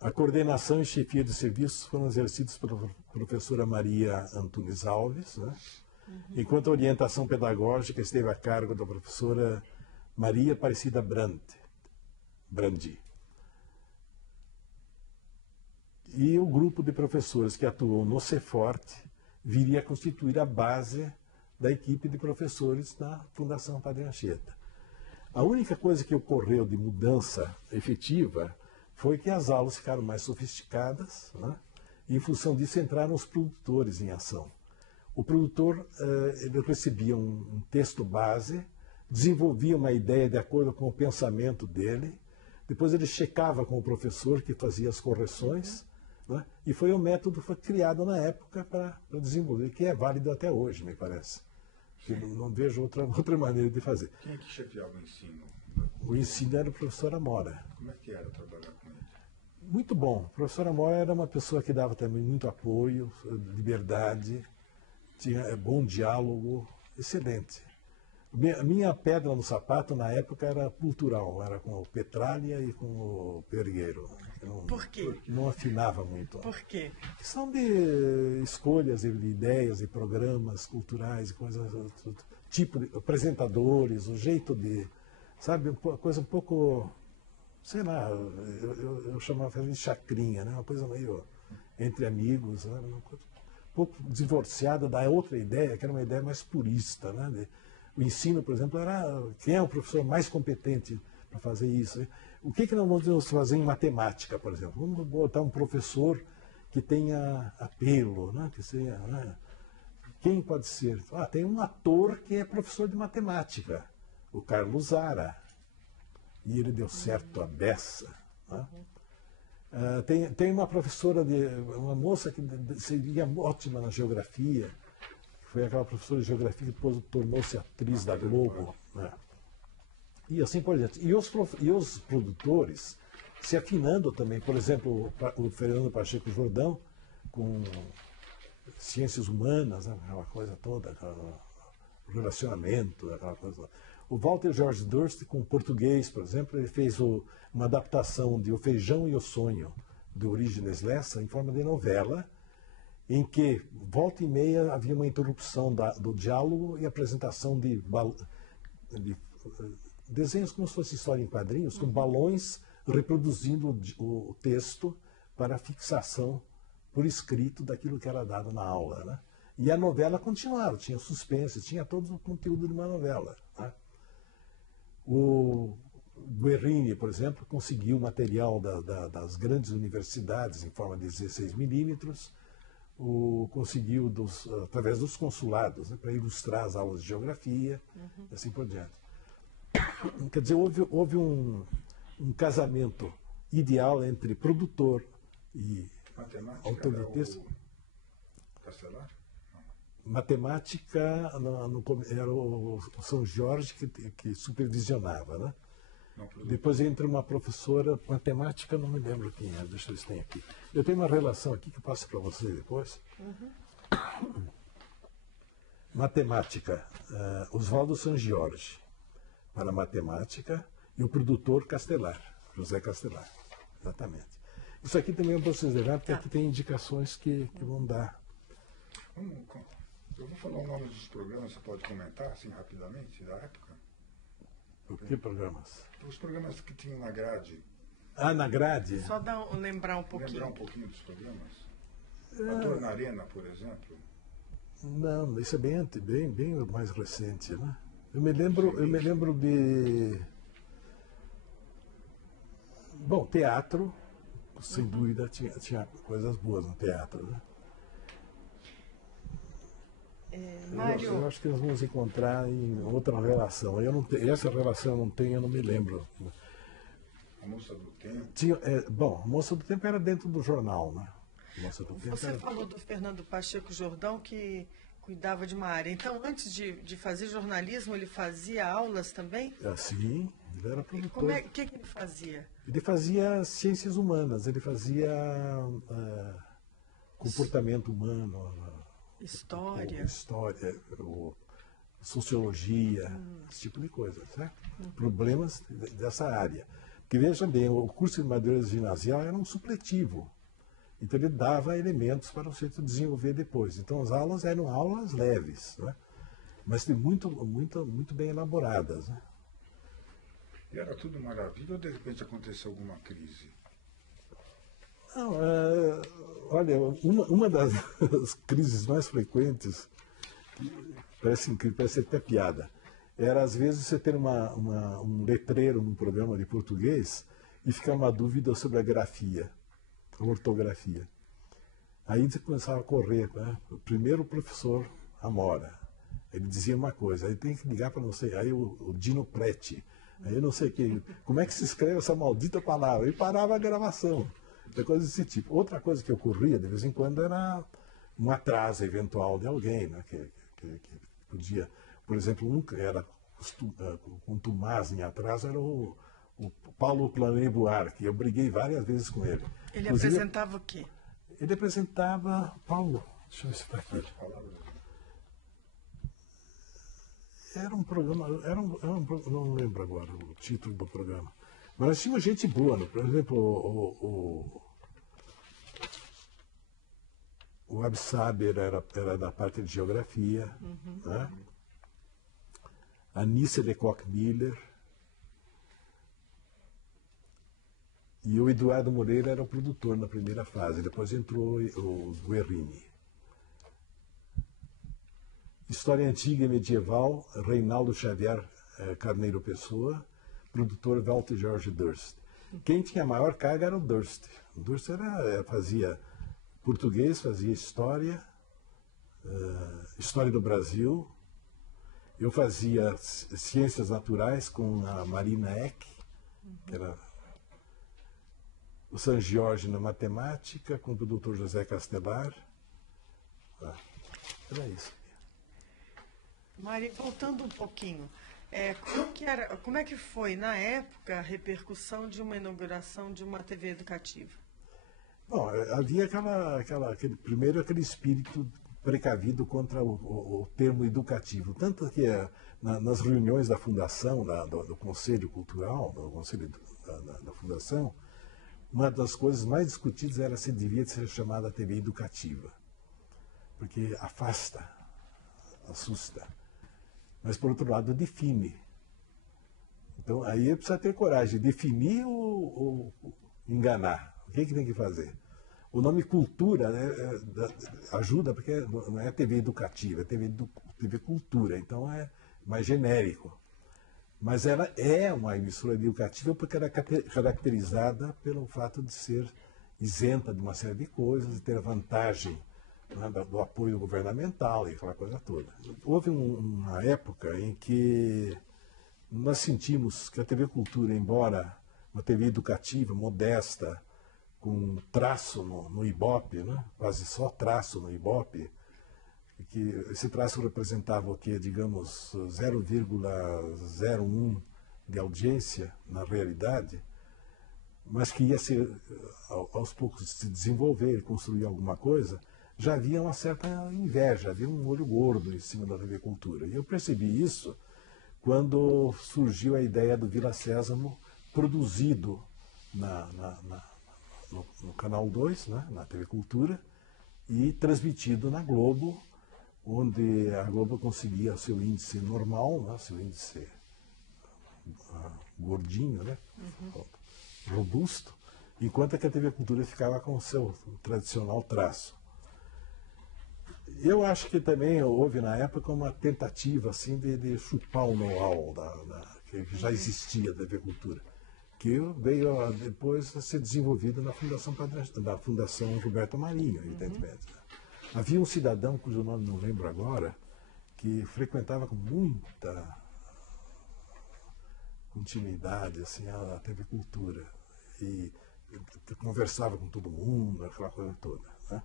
A coordenação e chefia de serviços foram exercidos pela professora Maria Antunes Alves, né? Enquanto a orientação pedagógica esteve a cargo da professora Maria Aparecida Brandi. E o grupo de professores que atuou no CEFORT viria a constituir a base da equipe de professores da Fundação Padre Anchieta. A única coisa que ocorreu de mudança efetiva foi que as aulas ficaram mais sofisticadas, né? E em função disso entraram os produtores em ação. O produtor ele recebia um texto base, desenvolvia uma ideia de acordo com o pensamento dele, depois ele checava com o professor que fazia as correções, né? E foi o método que foi criado na época para desenvolver, que é válido até hoje, me parece. Eu não vejo outra maneira de fazer. Quem é que chefiava o ensino? O ensino era o professor Amora. Como é que era trabalhar com ele? Muito bom. O professor Amora era uma pessoa que dava também muito apoio, liberdade, tinha bom diálogo, excelente. A minha pedra no sapato na época era cultural, era com o Petralha e com o Pergueiro. Por quê? Não afinava muito. Por quê? Questão de escolhas de ideias e programas culturais e coisas, tipo de apresentadores, o jeito de, sabe, uma coisa um pouco, sei lá, eu chamava de chacrinha, né? Uma coisa meio entre amigos, né? Uma coisa um pouco divorciada da outra ideia, que era uma ideia mais purista, né? O ensino, por exemplo, era quem é o professor mais competente para fazer isso. O que nós vamos fazer em matemática, por exemplo? Vamos botar um professor que tenha apelo, né? Que seja, né? Quem pode ser? Tem um ator que é professor de matemática, o Carlos Zara. E ele deu certo a beça. Né? Tem uma professora, uma moça que seria ótima na geografia, que foi aquela professora de geografia que depois tornou-se atriz da Globo. Né? E assim por diante. E os produtores se afinando também. Por exemplo, o Fernando Pacheco Jordão, com ciências humanas, né? Aquela coisa toda, o relacionamento, aquela coisa toda. O Walter George Durst, com português, por exemplo, ele fez uma adaptação de O Feijão e o Sonho, de Eurígenes Lessa, em forma de novela, em que, volta e meia, havia uma interrupção do diálogo e apresentação de desenhos como se fosse história em quadrinhos, com balões reproduzindo o texto para fixação por escrito daquilo que era dado na aula. Né? E a novela continuava, tinha suspense, tinha todo o conteúdo de uma novela. Né? O Guerrini, por exemplo, conseguiu material das grandes universidades em forma de 16 milímetros, conseguiu através dos consulados, né, para ilustrar as aulas de geografia, e assim por diante. Quer dizer, houve um casamento ideal entre produtor e autor de texto. Castelar? Matemática era o São Jorge que supervisionava, né? Depois entra uma professora, matemática, não me lembro quem é, deixa eu ver se tem aqui. Eu tenho uma relação aqui que eu passo para você depois. Matemática, Oswaldo São Jorge, para matemática, e o produtor Castelar, José Castelar, exatamente. Isso aqui também é para vocês levar, porque aqui tem indicações que vão dar. Eu vou falar o nome dos programas, você pode comentar, assim, rapidamente, da época? O que programas? Os programas que tinham na grade. Na grade? Só lembrar um pouquinho. Lembrar um pouquinho dos programas? Ator na Arena, por exemplo? Não, isso é bem mais recente, né? Eu me lembro de... Bom, teatro, sem dúvida, tinha coisas boas no teatro, né? Mário, Eu acho que nós vamos encontrar em outra relação. Essa relação eu não tenho, eu não me lembro. A Moça do Tempo? A Moça do Tempo era dentro do jornal, né? Você falou do Fernando Pacheco Jordão, que cuidava de uma área. Então, antes de fazer jornalismo, ele fazia aulas também? Sim, ele era produtor. O que ele fazia? Ele fazia ciências humanas, ele fazia comportamento humano, História, sociologia, esse tipo de coisa, certo? Problemas dessa área. Porque veja bem, o curso de madureza ginasial era um supletivo. Então ele dava elementos para o sujeito desenvolver depois. Então as aulas eram aulas leves, né? Mas muito bem elaboradas. Né? E era tudo maravilha ou de repente aconteceu alguma crise? Não, olha, uma das crises mais frequentes, parece até piada, era às vezes você ter um letreiro num programa de português e ficar uma dúvida sobre a grafia, a ortografia. Aí você começava a correr, né? Primeiro o professor Amora, ele dizia uma coisa, aí tem que ligar para não sei, aí o Dino Preti, aí não sei o que, como é que se escreve essa maldita palavra? E parava a gravação. Coisas desse tipo. Outra coisa que ocorria de vez em quando era um atraso eventual de alguém, né? que podia, por exemplo, um que era com Tomás em atraso era o Paulo Plané Buarque. Eu briguei várias vezes com ele. Ele apresentava o quê? Ele apresentava Paulo. Deixa eu ver se está aqui. Era um programa, não lembro agora o título do programa. Mas tinha gente boa, né? Por exemplo, o Absaber era da parte de geografia, né? A Nícia Lecoq Miller e o Eduardo Moreira era o produtor na primeira fase, depois entrou o Guerrini. História antiga e medieval, Reinaldo Xavier Carneiro Pessoa, produtor Walter George Durst. Quem tinha maior carga era o Durst. O Durst fazia português, fazia história, história do Brasil. Eu fazia ciências naturais com a Marina Eck, que era o San Jorge na matemática, com o Dr. José Castelar. Era isso. Mari, voltando um pouquinho, como é que foi, na época, a repercussão de uma inauguração de uma TV educativa? Bom, havia primeiro aquele espírito precavido contra o termo educativo. Tanto que nas reuniões da fundação, do Conselho Cultural, do Conselho da Fundação, uma das coisas mais discutidas era se devia ser chamada TV educativa. Porque afasta, assusta. Mas, por outro lado, define. Então, aí precisa ter coragem de definir ou enganar. O que tem que fazer? O nome cultura, né, ajuda, porque não é TV educativa, é TV cultura, então é mais genérico. Mas ela é uma emissora educativa porque ela é caracterizada pelo fato de ser isenta de uma série de coisas, de ter vantagem, né, do apoio governamental e aquela coisa toda. Houve uma época em que nós sentimos que a TV Cultura, embora uma TV educativa, modesta, com traço no Ibope, né, quase só traço no Ibope, que esse traço representava o que, digamos, 0,01 de audiência na realidade, mas que ia ser, aos poucos, se desenvolver e construir alguma coisa, já havia uma certa inveja, havia um olho gordo em cima da TV Cultura. E eu percebi isso quando surgiu a ideia do Vila Sésamo, produzido no Canal 2, né, na TV Cultura, e transmitido na Globo, onde a Globo conseguia seu índice normal, né, seu índice gordinho, né, robusto, enquanto que a TV Cultura ficava com o seu tradicional traço. Eu acho que também houve na época uma tentativa assim de chupar o know-how que já existia da TV Cultura, que veio depois a ser desenvolvida na Fundação Gilberto Marinho, evidentemente. Havia um cidadão, cujo nome não lembro agora, que frequentava com muita continuidade assim, a TV Cultura e conversava com todo mundo, aquela coisa toda, né?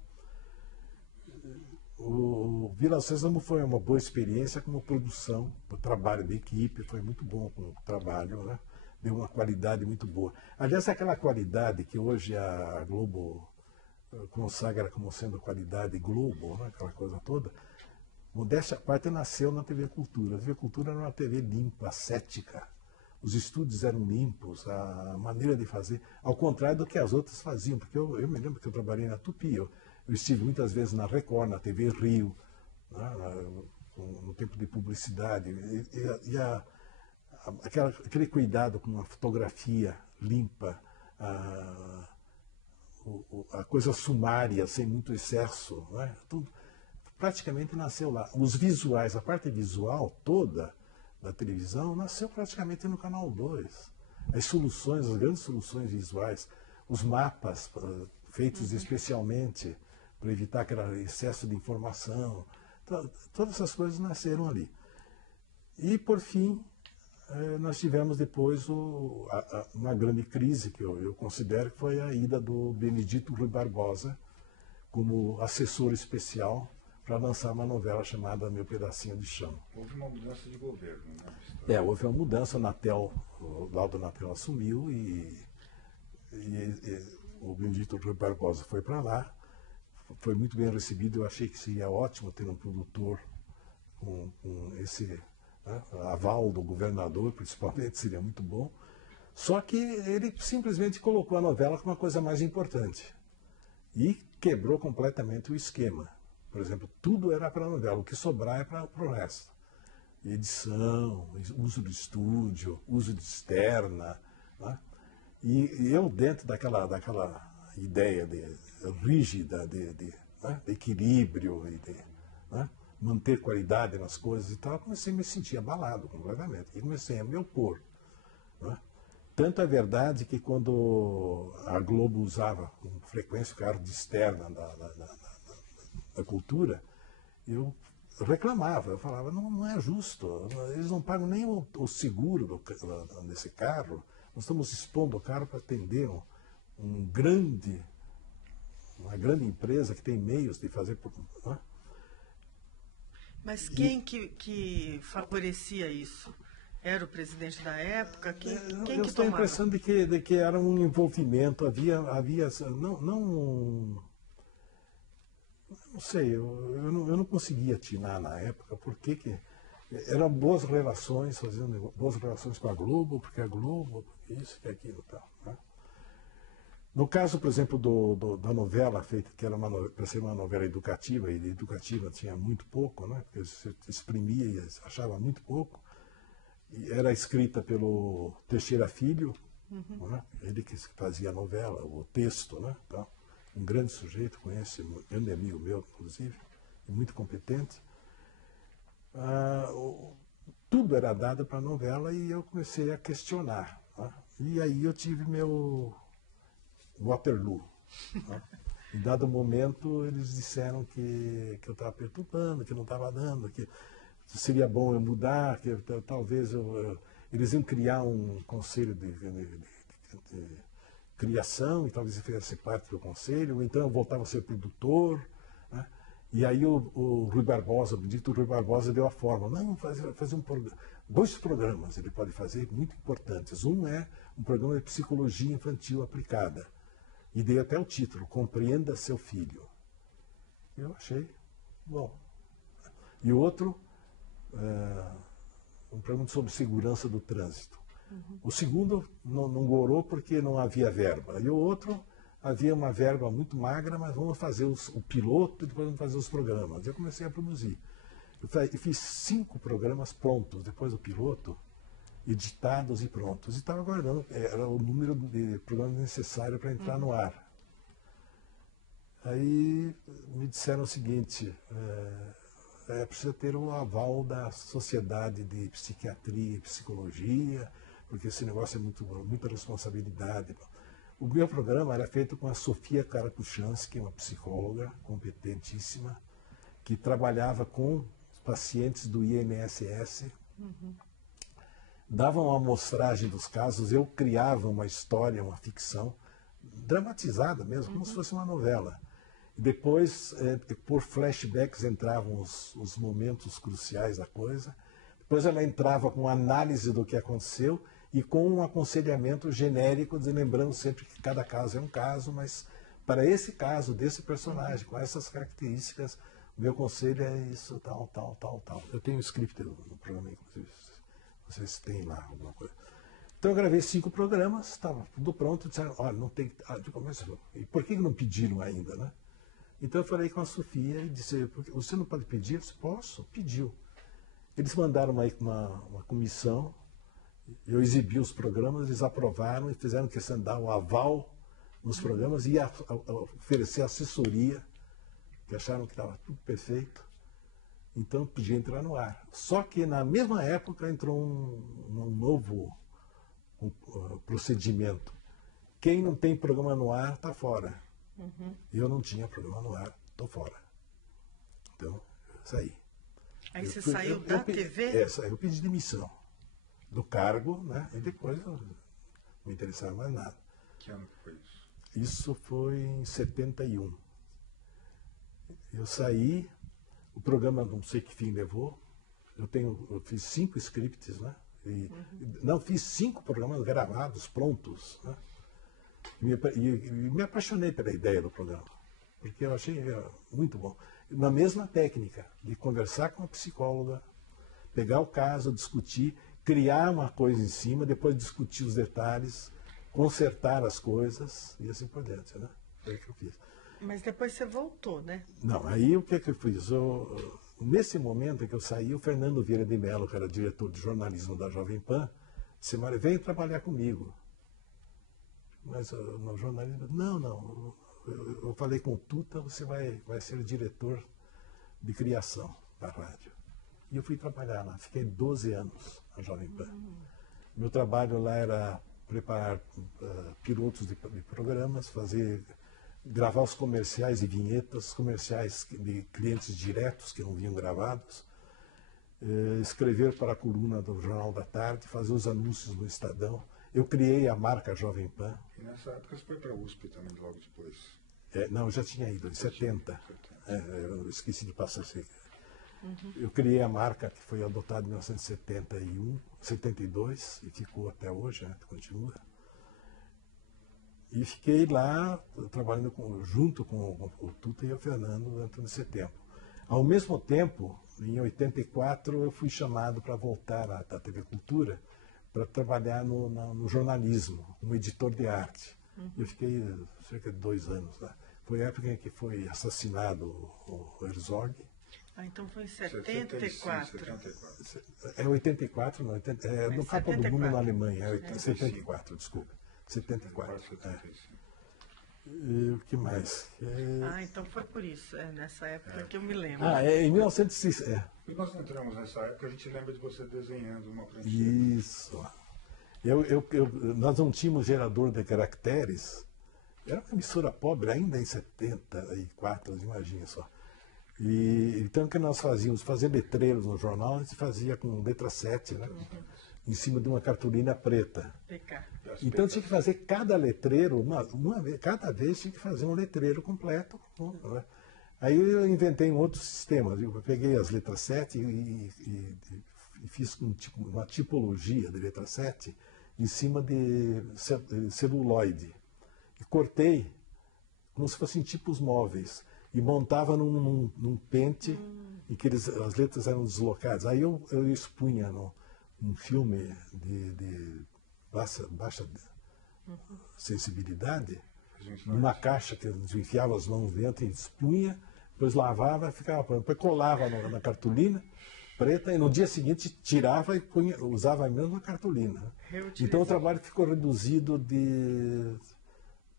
O Vila Sésamo foi uma boa experiência como produção, o trabalho da equipe foi muito bom com o trabalho, né? Deu uma qualidade muito boa. Aliás, aquela qualidade que hoje a Globo consagra como sendo qualidade Globo, né? Aquela coisa toda, modéstia à parte, nasceu na TV Cultura. A TV Cultura era uma TV limpa, cética. Os estúdios eram limpos, a maneira de fazer, ao contrário do que as outras faziam, porque eu me lembro que eu trabalhei na Tupi, eu estive muitas vezes na Record, na TV Rio, né, no tempo de publicidade, aquele cuidado com a fotografia limpa, a coisa sumária, sem muito excesso, né, tudo praticamente nasceu lá. Os visuais, a parte visual toda da televisão nasceu praticamente no Canal 2. As soluções, as grandes soluções visuais, os mapas feitos especialmente para evitar aquele excesso de informação, todas essas coisas nasceram ali. E, por fim, nós tivemos depois uma grande crise, que eu considero que foi a ida do Benedito Rui Barbosa como assessor especial para lançar uma novela chamada Meu Pedacinho de Chão. Houve uma mudança de governo, né? Houve uma mudança, o Laudo Natel assumiu e o Benedito Rui Barbosa foi para lá. Foi muito bem recebido, eu achei que seria ótimo ter um produtor com esse, né, aval do governador, principalmente, seria muito bom. Só que ele simplesmente colocou a novela como uma coisa mais importante e quebrou completamente o esquema. Por exemplo, tudo era para a novela, o que sobrar é para o resto. Edição, uso do estúdio, uso de externa. Né? E eu, dentro daquela ideia rígida de equilíbrio e de manter qualidade nas coisas e tal, comecei a me sentir abalado completamente. E comecei a me opor. Né? Tanto é verdade que quando a Globo usava com frequência o carro de externa da cultura, eu reclamava, eu falava, não é justo, eles não pagam nem o seguro desse carro, nós estamos expondo o carro para atender uma grande empresa que tem meios de fazer... Né? Mas quem que favorecia isso? Era o presidente da época? Quem Eu que tenho a tomava? impressão de que era um envolvimento, havia não sei, eu não conseguia atinar na época, porque eram boas relações, fazendo boas relações com a Globo, porque a Globo, isso e aquilo e tal. Né? No caso, por exemplo, da novela feita, que era para ser uma novela educativa, e de educativa tinha muito pouco, né? Porque você exprimia e achava muito pouco, e era escrita pelo Teixeira Filho, né? Ele que fazia a novela, o texto, né? Então, um grande sujeito, conhece, um grande amigo meu, inclusive, e muito competente. Tudo era dado para a novela e eu comecei a questionar. Né? E aí eu tive meu Waterloo. Né? Em dado momento, eles disseram que eu estava perturbando, que não estava dando, que seria bom eu mudar, que talvez eles iam criar um conselho de criação, e talvez eu fizesse parte do conselho, ou então eu voltava a ser produtor. Né? E aí o Rui Barbosa, o dito Rui Barbosa, deu a forma. Não, fazer dois programas ele pode fazer muito importantes. Um é um programa de psicologia infantil aplicada. E dei até o título, Compreenda Seu Filho. Eu achei bom. E outro, um programa sobre segurança do trânsito. O segundo não gorou porque não havia verba. E o outro, havia uma verba muito magra, mas vamos fazer o piloto e depois vamos fazer os programas. Eu comecei a produzir. Eu fiz 5 programas prontos, depois do piloto, editados e prontos. E estava aguardando, era o número de programas necessário para entrar no ar. Aí me disseram o seguinte, precisa ter o aval da Sociedade de Psiquiatria e Psicologia, porque esse negócio é muita responsabilidade. O meu programa era feito com a Sofia Karakuchansky, uma psicóloga competentíssima, que trabalhava com pacientes do INSS, dava uma amostragem dos casos, eu criava uma história, uma ficção, dramatizada mesmo, como se fosse uma novela. E depois, por flashbacks, entravam os momentos cruciais da coisa. Depois ela entrava com análise do que aconteceu e com um aconselhamento genérico, lembrando sempre que cada caso é um caso, mas para esse caso, desse personagem, com essas características, o meu conselho é isso, tal, tal, tal, tal. Eu tenho um script no programa, inclusive, vocês têm lá alguma coisa. Então eu gravei 5 programas, estava tudo pronto, disseram, olha, não tem... e por que não pediram ainda, né? Então eu falei com a Sofia e disse, você não pode pedir? Eu disse, posso, pediu. Eles mandaram uma comissão, eu exibi os programas, eles aprovaram e fizeram questão de dar o aval nos programas e oferecer assessoria, que acharam que estava tudo perfeito. Então podia entrar no ar. Só que na mesma época entrou um novo procedimento. Quem não tem programa no ar está fora. Eu não tinha programa no ar, estou fora. Então, eu saí. Aí você saiu da TV? Eu pedi demissão do cargo, né? E depois eu não me interessava mais nada. Que ano que foi isso? Isso foi em 71. Eu saí, o programa não sei que fim levou. Eu fiz 5 scripts, né? Não, fiz 5 programas gravados, prontos, né? E me apaixonei pela ideia do programa, porque eu achei muito bom. Na mesma técnica, de conversar com a psicóloga, pegar o caso, discutir, criar uma coisa em cima, depois discutir os detalhes, consertar as coisas e assim por diante, né? Foi o que eu fiz. Mas depois você voltou, né? Não, aí o que é que eu fiz? Nesse momento em que eu saí, o Fernando Vieira de Mello, que era diretor de jornalismo da Jovem Pan, disse, Mário, vem trabalhar comigo. Mas no jornalismo, não. Eu falei com o Tuta, você vai ser diretor de criação da rádio. E eu fui trabalhar lá, fiquei 12 anos na Jovem Pan. Meu trabalho lá era preparar pilotos de programas, gravar os comerciais e vinhetas, comerciais de clientes diretos que não vinham gravados, escrever para a coluna do Jornal da Tarde, fazer os anúncios no Estadão. Eu criei a marca Jovem Pan. E nessa época você foi para a USP também, logo depois. Não, eu já tinha ido, em 70. Eu esqueci de passar esse. Eu criei a marca que foi adotada em 1971, 72, e ficou até hoje, né, continua. E fiquei lá trabalhando junto com o Tuta e o Fernando durante esse tempo. Ao mesmo tempo, em 84, eu fui chamado para voltar à TV Cultura para trabalhar no jornalismo, como editor de arte. Eu fiquei cerca de 2 anos lá. Foi a época em que foi assassinado o Herzog. Então foi em 74. 84, não, no Copa do Mundo na Alemanha, 74, desculpa. 74. E o que mais? Então foi por isso, nessa época que eu me lembro. Em 1906. E nós entramos nessa época, a gente lembra de você desenhando uma prancheta. Isso. Nós não tínhamos gerador de caracteres. Era uma emissora pobre ainda em 74, imagina só. Então o que nós fazíamos? Fazer letreiros no jornal, a gente fazia com letra 7, né? Em cima de uma cartolina preta. Então tinha que fazer cada letreiro, cada vez tinha que fazer um letreiro completo. Né? Aí eu inventei um outro sistema. Eu peguei as letras 7 e fiz uma tipologia de letra 7 em cima de celuloide. E cortei como se fossem tipos móveis. E montava num pente em que as letras eram deslocadas. Aí eu expunha um filme de baixa sensibilidade, numa caixa que eu enfiava as mãos dentro e expunha, depois lavava, ficava pronto. Depois colava na cartolina preta e no dia seguinte tirava e usava a mesma cartolina. Então o trabalho ficou reduzido de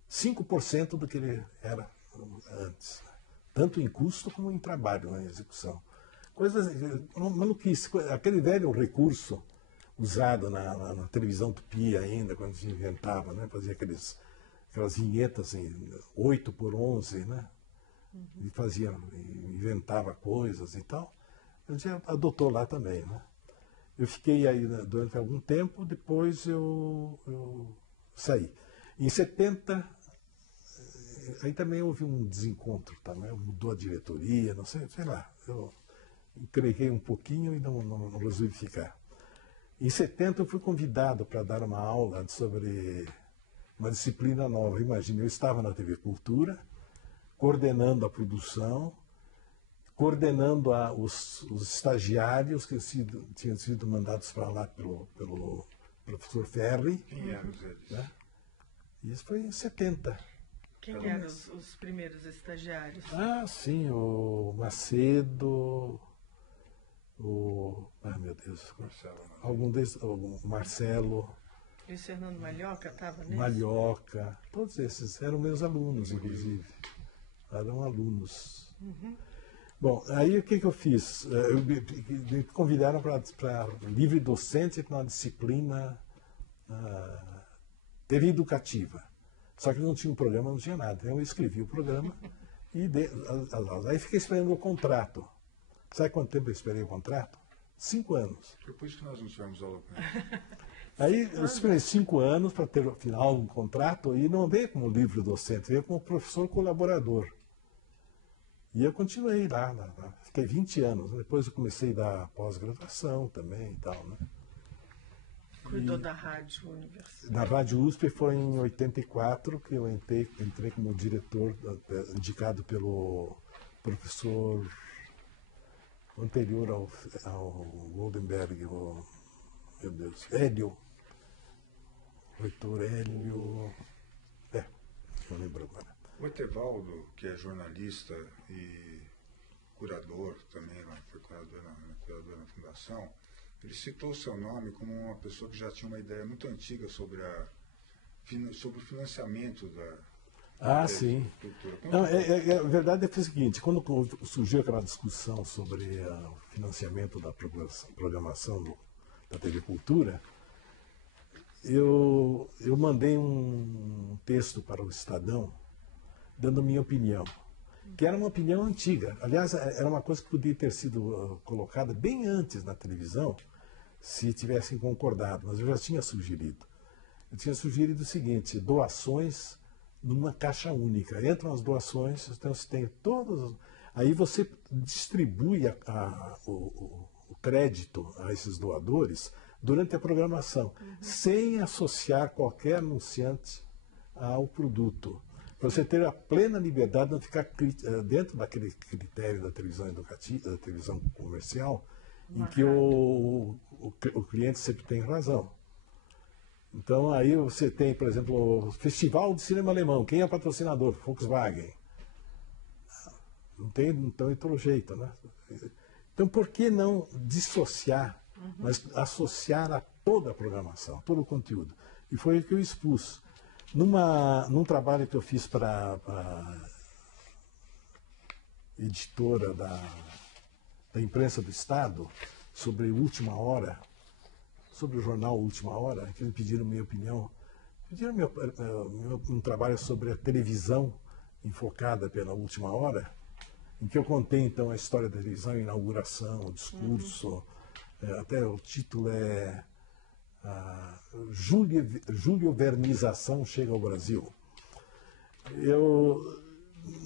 5% do que ele era antes, tanto em custo como em trabalho, em execução. Coisas, maluquice, aquele velho recurso usado na televisão Tupi ainda, quando se inventava, né? Fazia aquelas vinhetas em 8x11, né? E inventava coisas e tal. A gente adotou lá também, né? Eu fiquei aí durante algum tempo, depois eu saí. Em 70, aí também houve um desencontro, também mudou a diretoria, não sei lá. Eu encrenquei um pouquinho e não resolvi ficar. Em 70 eu fui convidado para dar uma aula sobre uma disciplina nova. Imagina, eu estava na TV Cultura, coordenando a produção, coordenando os estagiários que tinham sido mandados para lá pelo professor Ferri. Quem eram eles? Né? Isso foi em 70. Quem eram os primeiros estagiários? Sim, o Macedo, meu Deus, o Marcelo. E o Fernando Malhoca estava nesse? Malhoca, todos esses eram meus alunos, inclusive. Eram alunos. Bom, aí o que eu fiz? Me convidaram para livre docente na disciplina TV educativa. Só que não tinha um programa, não tinha nada. Então eu escrevi o programa e dei as aulas. Aí fiquei esperando o contrato. Sabe quanto tempo eu esperei o contrato? 5 anos. Foi por isso que nós não tivemos aula com ele. Aí eu esperei 5 anos para ter, afinal, um contrato e não veio como livre docente, veio como professor colaborador. E eu continuei lá, fiquei 20 anos. Depois eu comecei a dar pós-graduação também e tal, né? Cuidou da Rádio Universidade. Na Rádio USP foi em 84 que eu entrei como diretor, indicado pelo professor anterior ao Goldenberg, meu Deus, Hélio. Reitor Hélio. Não lembro agora. O Etevaldo, que é jornalista e curador também, foi curador na Fundação, ele citou o seu nome como uma pessoa que já tinha uma ideia muito antiga sobre o financiamento da sim. Não, a verdade é o seguinte, quando surgiu aquela discussão sobre o financiamento da programação da TV Cultura, eu mandei um texto para o Estadão dando minha opinião, que era uma opinião antiga. Aliás, era uma coisa que podia ter sido colocada bem antes na televisão, se tivessem concordado, mas eu já tinha sugerido. Eu tinha sugerido o seguinte: doações numa caixa única. Entram as doações, então você tem todas. Aí você distribui o crédito a esses doadores durante a programação, sem associar qualquer anunciante ao produto. Para você ter a plena liberdade de não ficar dentro daquele critério da televisão educativa, da televisão comercial, em que o cliente sempre tem razão. Então, aí você tem, por exemplo, o Festival de Cinema Alemão. Quem é o patrocinador? Volkswagen. Não tem outro jeito, né? Então, por que não dissociar, mas associar a toda a programação, todo o conteúdo? E foi o que eu expus. Num trabalho que eu fiz para a editora da Imprensa do Estado, sobre Última Hora, sobre o jornal Última Hora, que eles pediram minha opinião, pediram um trabalho sobre a televisão enfocada pela Última Hora, em que eu contei então a história da televisão, a inauguração, o discurso, até o título é Julio-vernização chega ao Brasil.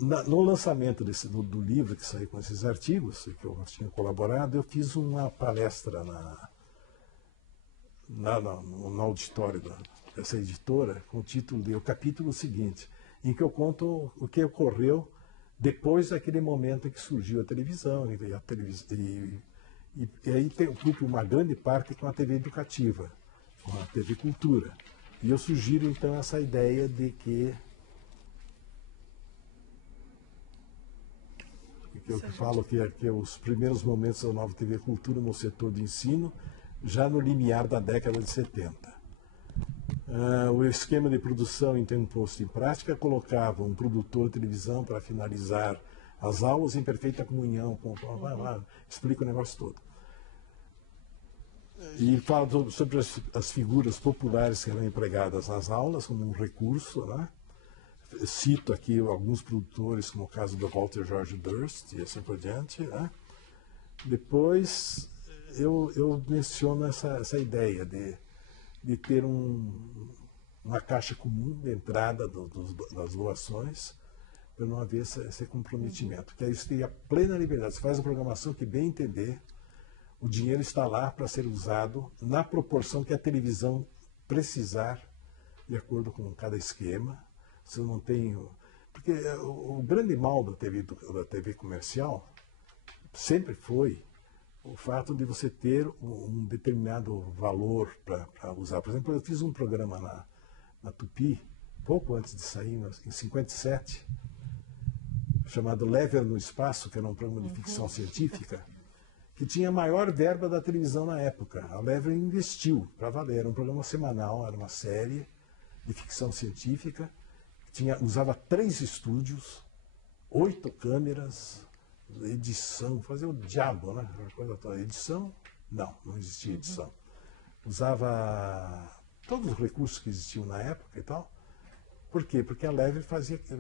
No lançamento do livro que saiu com esses artigos, que eu tinha colaborado, eu fiz uma palestra no auditório dessa editora, com o título de O Capítulo Seguinte, em que eu conto o que ocorreu depois daquele momento em que surgiu a televisão, e aí tem uma grande parte com a TV educativa, com a TV Cultura. E eu sugiro então essa ideia de que eu falo que os primeiros momentos da nova TV Cultura no setor de ensino, já no limiar da década de 70. O esquema de produção, então, posto em prática, colocava um produtor de televisão para finalizar as aulas em perfeita comunhão com explica o negócio todo. E fala sobre as figuras populares que eram empregadas nas aulas como um recurso, né? Cito aqui alguns produtores, como o caso do Walter George Durst e assim por diante, né? Depois eu menciono essa ideia de ter uma caixa comum de entrada das doações, para não haver esse comprometimento. Que aí você tem a plena liberdade. Você faz a programação que bem entender, o dinheiro está lá para ser usado na proporção que a televisão precisar, de acordo com cada esquema. Você não tem... Porque o grande mal da TV comercial sempre foi o fato de você ter um determinado valor para usar. Por exemplo, eu fiz um programa na Tupi, pouco antes de sair, em 57, chamado Lever no Espaço, que era um programa de ficção científica, que tinha a maior verba da televisão na época. A Lever investiu para valer. Era um programa semanal, era uma série de ficção científica, usava 3 estúdios, 8 câmeras, edição, fazia o diabo, né? Edição? Não existia edição. Usava todos os recursos que existiam na época e tal. Por quê? Porque a Lever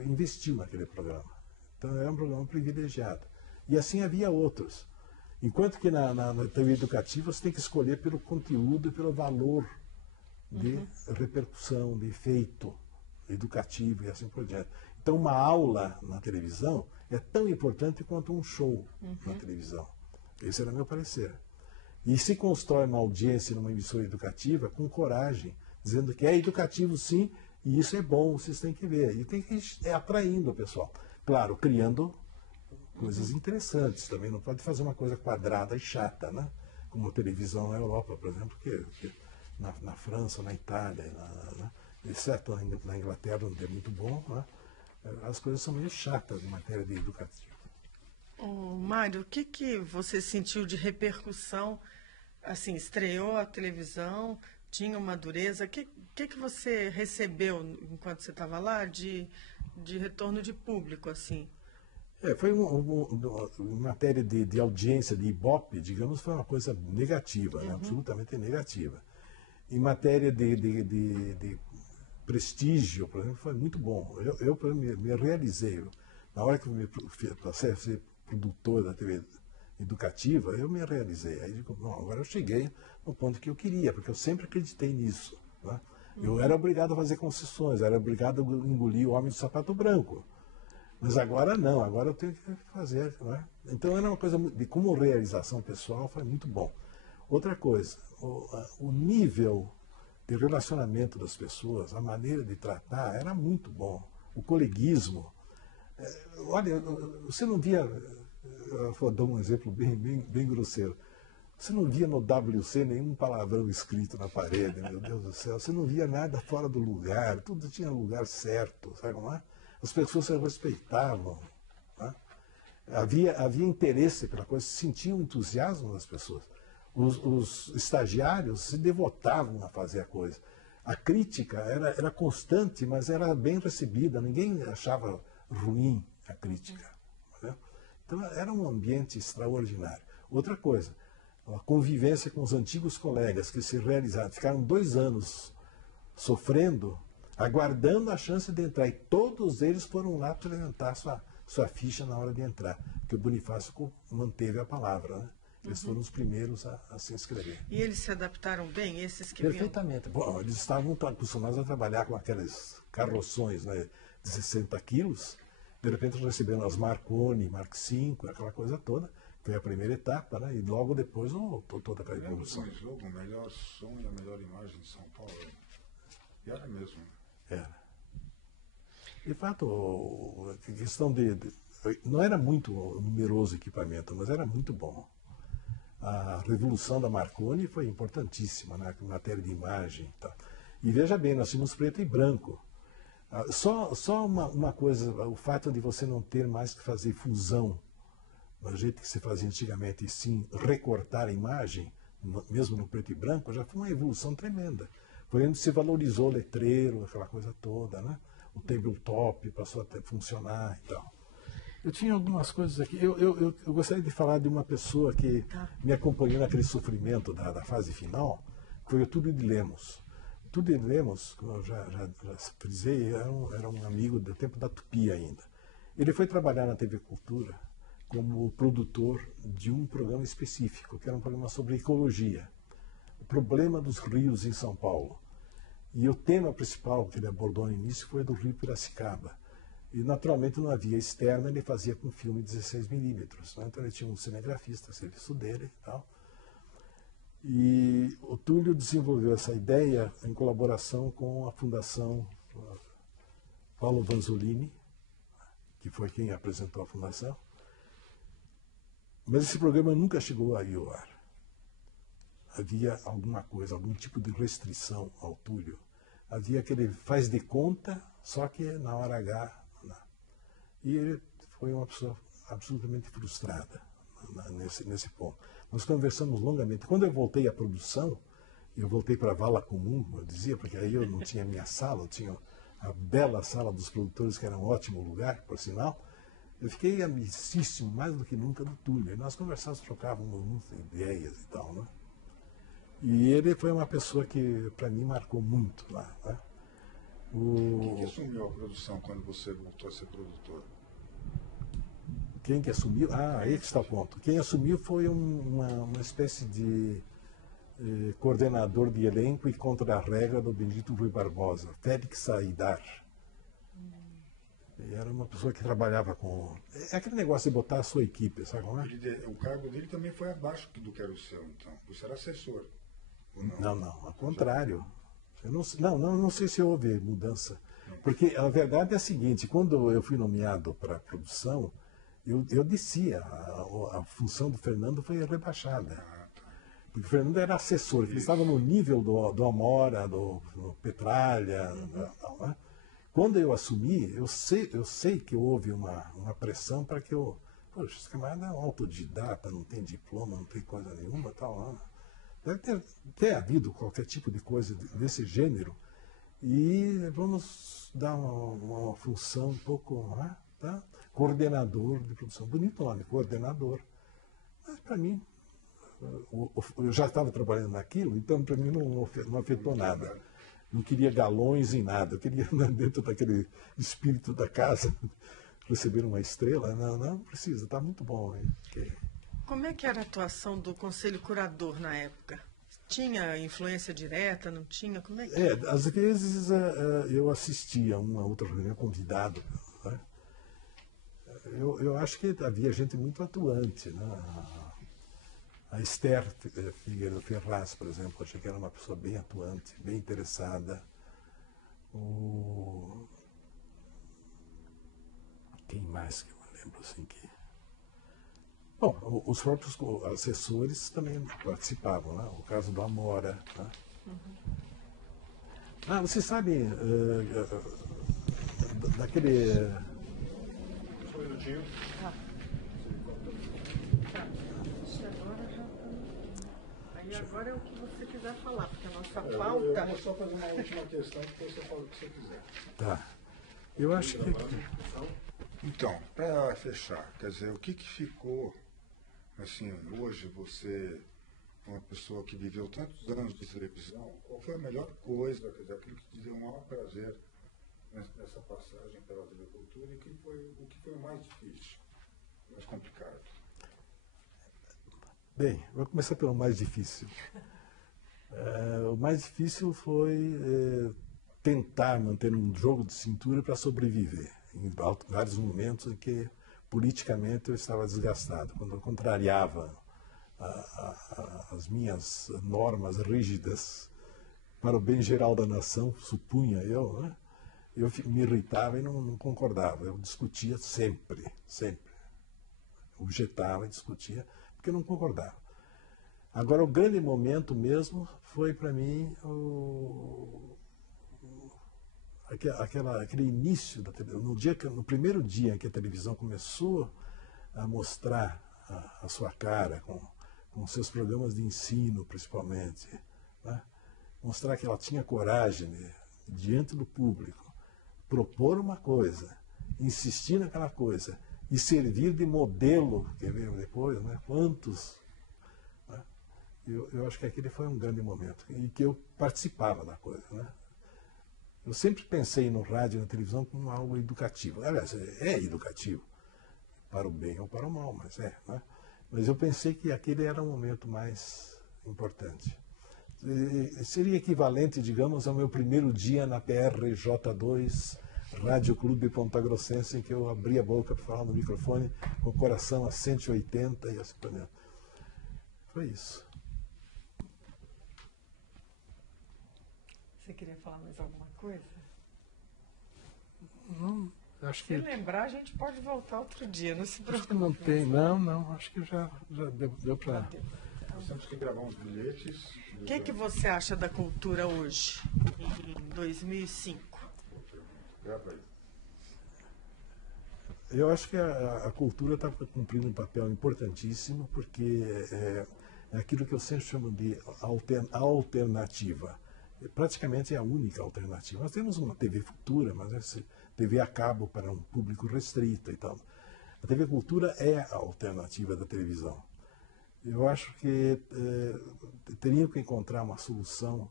investiu naquele programa. Então era um programa privilegiado. E assim havia outros. Enquanto que na TV educativa você tem que escolher pelo conteúdo e pelo valor de repercussão, de efeito educativo e assim por diante. Então uma aula na televisão é tão importante quanto um show na televisão. Esse era meu parecer. E se constrói uma audiência numa emissora educativa com coragem, dizendo que é educativo sim, e isso é bom, vocês têm que ver. E tem que ir atraindo o pessoal. Claro, criando coisas interessantes também. Não pode fazer uma coisa quadrada e chata, né? Como a televisão na Europa, por exemplo, que na França, na Itália, exceto na Inglaterra, onde é muito bom, né? As coisas são meio chatas em matéria de educativo. Mário, o que você sentiu de repercussão? Assim, estreou a televisão, tinha uma dureza. O que você recebeu enquanto você estava lá de retorno de público, assim? Foi em matéria de audiência, de Ibope, digamos, foi uma coisa negativa, né? Absolutamente negativa. Em matéria de prestígio, por exemplo, foi muito bom. Eu me realizei. Na hora que eu passei a ser produtor da TV educativa, eu me realizei. Aí digo, não, agora eu cheguei no ponto que eu queria, porque eu sempre acreditei nisso. Né? Eu era obrigado a fazer concessões, era obrigado a engolir o homem do sapato branco. Mas agora não, agora eu tenho que fazer. Né? Então era uma coisa, como realização pessoal, foi muito bom. Outra coisa, o nível de relacionamento das pessoas, a maneira de tratar, era muito bom. O coleguismo. Olha, você não via, eu vou dar um exemplo bem grosseiro, você não via no WC nenhum palavrão escrito na parede, meu Deus do céu, você não via nada fora do lugar, tudo tinha lugar certo, sabe como é? As pessoas se respeitavam, né? Havia interesse pela coisa, se sentia um entusiasmo das pessoas. Os estagiários se devotavam a fazer a coisa. A crítica era constante, mas era bem recebida, ninguém achava ruim a crítica. Né? Então era um ambiente extraordinário. Outra coisa, a convivência com os antigos colegas que se realizaram, ficaram 2 anos sofrendo, aguardando a chance de entrar, e todos eles foram lá apresentar sua ficha na hora de entrar, porque o Bonifácio manteve a palavra, né? Eles foram os primeiros a se inscrever. E eles se adaptaram bem, esses que Perfeitamente. Bom, eles estavam acostumados a trabalhar com aquelas carroções, né, de 60 quilos. De repente receberam as Marconi, Mark V, aquela coisa toda. Foi a primeira etapa, né? E logo depois toda aquela evolução. Lembra do slogan, o melhor som e a melhor imagem de São Paulo? E era mesmo. Era. De fato, a questão não era muito numeroso o equipamento, mas era muito bom. A revolução da Marconi foi importantíssima na matéria de imagem. Tá? E veja bem, nós tínhamos preto e branco. Só uma coisa, o fato de você não ter mais que fazer fusão, do jeito que se fazia antigamente, e sim recortar a imagem, mesmo no preto e branco, já foi uma evolução tremenda. Foi onde se valorizou o letreiro, aquela coisa toda, né? O tabletop passou a funcionar e tal. Eu tinha algumas coisas aqui. Eu gostaria de falar de uma pessoa que me acompanhou naquele sofrimento da fase final, que foi o Túlio de Lemos. O Túlio de Lemos, como eu já frisei, era um amigo do tempo da Tupi ainda. Ele foi trabalhar na TV Cultura como produtor de um programa específico, que era um programa sobre ecologia. O problema dos rios em São Paulo. E o tema principal que ele abordou no início foi do Rio Piracicaba. E, naturalmente, não havia externa, ele fazia com filme 16mm. Né? Então, ele tinha um cinegrafista, serviço dele e tal. E o Túlio desenvolveu essa ideia em colaboração com a Fundação Paulo Vanzolini, que foi quem apresentou a fundação. Mas esse programa nunca chegou a ir ao ar. Havia alguma coisa, algum tipo de restrição ao Túlio. Havia aquele faz de conta, só que na hora H. Não. E ele foi uma pessoa absolutamente frustrada nesse ponto. Nós conversamos longamente. Quando eu voltei à produção, eu voltei para a vala comum, eu dizia, porque aí eu não tinha minha sala, eu tinha a bela sala dos produtores, que era um ótimo lugar, por sinal. Eu fiquei amicíssimo, mais do que nunca, do Túlio. E nós conversávamos, trocávamos muitas ideias e tal, né? E ele foi uma pessoa que, para mim, marcou muito lá. Né? Quem que assumiu a produção quando você voltou a ser produtor? Quem que assumiu? Ah, aí que está o ponto. Quem assumiu foi uma espécie de coordenador de elenco e contra-regra do Benedito Rui Barbosa, Félix Saidar. E era uma pessoa que trabalhava com... É aquele negócio de botar a sua equipe, sabe como é? O cargo dele também foi abaixo do que era o seu, então. Você era assessor. Ou não? Não, ao contrário. Eu não sei se houve mudança. Porque a verdade é a seguinte, quando eu fui nomeado para a produção, eu descia, a função do Fernando foi rebaixada. Porque o Fernando era assessor, ele estava no nível do Amora, do Petralha, tal, né? Quando eu assumi, eu sei que houve uma pressão para que eu... Poxa, esse camarada é um autodidata, não tem diploma, não tem coisa nenhuma, tal. Deve ter havido qualquer tipo de coisa desse gênero. E vamos dar uma função um pouco... Né, tá? Coordenador de produção. Bonito nome, coordenador. Mas para mim, eu já estava trabalhando naquilo, então para mim não afetou nada. Não queria galões em nada, eu queria dentro daquele espírito da casa receber uma estrela. Não precisa, está muito bom. Hein? Como é que era a atuação do Conselho Curador na época? Tinha influência direta, não tinha? Como é que... Às vezes eu assistia a uma outra reunião convidado. Né? Eu acho que havia gente muito atuante. Né? A Esther Figueiredo Ferraz, por exemplo, achei que era uma pessoa bem atuante, bem interessada. Quem mais que eu me lembro assim que... Bom, os próprios assessores também participavam, né? O caso do Amora. Né? Você sabe daquele... Só um minutinho. Agora é o que você quiser falar, porque a nossa Eu pauta... vou só fazer uma última questão, depois você fala o que você quiser. Tá. Eu acho que... Então, para fechar, quer dizer, o que ficou, assim, hoje você, uma pessoa que viveu tantos anos de televisão, qual foi a melhor coisa, quer dizer, aquilo que te deu o maior prazer nessa passagem pela TV Cultura e o que foi o mais difícil, mais complicado? Bem, vou começar pelo mais difícil. O mais difícil foi tentar manter um jogo de cintura para sobreviver, em vários momentos em que politicamente eu estava desgastado, quando eu contrariava as minhas normas rígidas para o bem geral da nação, supunha eu, né? Eu me irritava e não concordava, eu discutia sempre, objetava e discutia, porque eu não concordava. Agora, o grande momento mesmo foi para mim aquele início da televisão. No primeiro dia em que a televisão começou a mostrar a sua cara, com seus programas de ensino, principalmente, né? Mostrar que ela tinha coragem diante do público, propor uma coisa, insistir naquela coisa, e servir de modelo, que veio depois, né? Quantos... Né? Eu acho que aquele foi um grande momento, e que eu participava da coisa. Né? Eu sempre pensei no rádio e na televisão como algo educativo. Aliás, é educativo, para o bem ou para o mal, mas é. Né? Mas eu pensei que aquele era o momento mais importante. Seria equivalente, digamos, ao meu primeiro dia na PRJ2, Rádio Clube Pontagrossense, em que eu abri a boca para falar no microfone com o coração a 180 e assim por diante. Foi isso. Você queria falar mais alguma coisa? Não, acho que... Se lembrar, a gente pode voltar outro dia, não se Acho que preocupe. não tem, não, acho que já deu para... Nós temos que gravar uns bilhetes. O que você acha da cultura hoje, em 2005? Grava aí. Eu acho que a cultura está cumprindo um papel importantíssimo, porque é aquilo que eu sempre chamo de alternativa. Praticamente é a única alternativa. Nós temos uma TV Futura, mas essa TV a cabo para um público restrito e tal. A TV Cultura é a alternativa da televisão. Eu acho que teriam que encontrar uma solução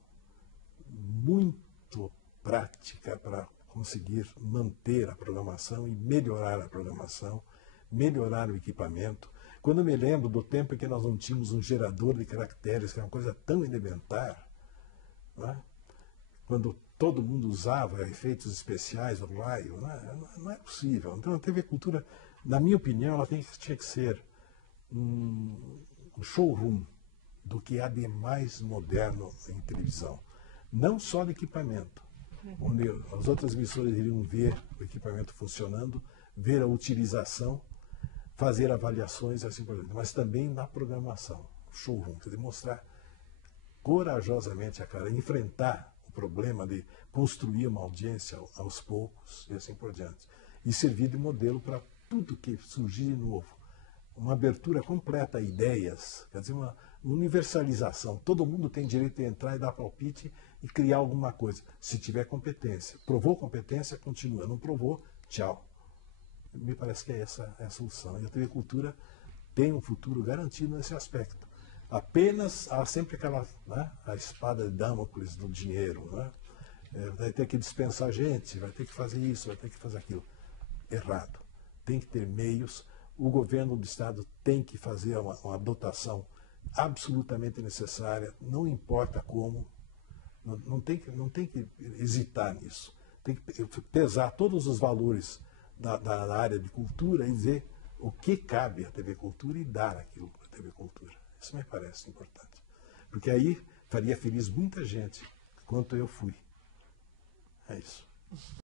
muito prática para conseguir manter a programação e melhorar a programação, melhorar o equipamento. Quando eu me lembro do tempo em que nós não tínhamos um gerador de caracteres, que é uma coisa tão elementar, né? Quando todo mundo usava efeitos especiais, o raio, né? Não é possível. Então a TV Cultura, na minha opinião, ela tinha que ser um showroom do que há de mais moderno em televisão. Não só de equipamento, onde as outras emissoras iriam ver o equipamento funcionando, ver a utilização, fazer avaliações e assim por diante, mas também na programação, showroom, quer dizer, mostrar corajosamente a cara, enfrentar o problema de construir uma audiência aos poucos e assim por diante, e servir de modelo para tudo que surgir de novo. Uma abertura completa a ideias, quer dizer, uma universalização. Todo mundo tem direito de entrar e dar palpite e criar alguma coisa, se tiver competência. Provou competência, continua. Não provou, tchau. Me parece que essa é a solução. E a TV Cultura tem um futuro garantido nesse aspecto. Apenas há sempre aquela, né, a espada de Damocles do dinheiro. Né? Vai ter que dispensar gente, vai ter que fazer isso, vai ter que fazer aquilo. Errado. Tem que ter meios. O governo do Estado tem que fazer uma dotação absolutamente necessária, não importa como. Não tem que hesitar nisso. Tem que pesar todos os valores da área de cultura e dizer o que cabe à TV Cultura e dar aquilo para a TV Cultura. Isso me parece importante. Porque aí faria feliz muita gente, quanto eu fui. É isso.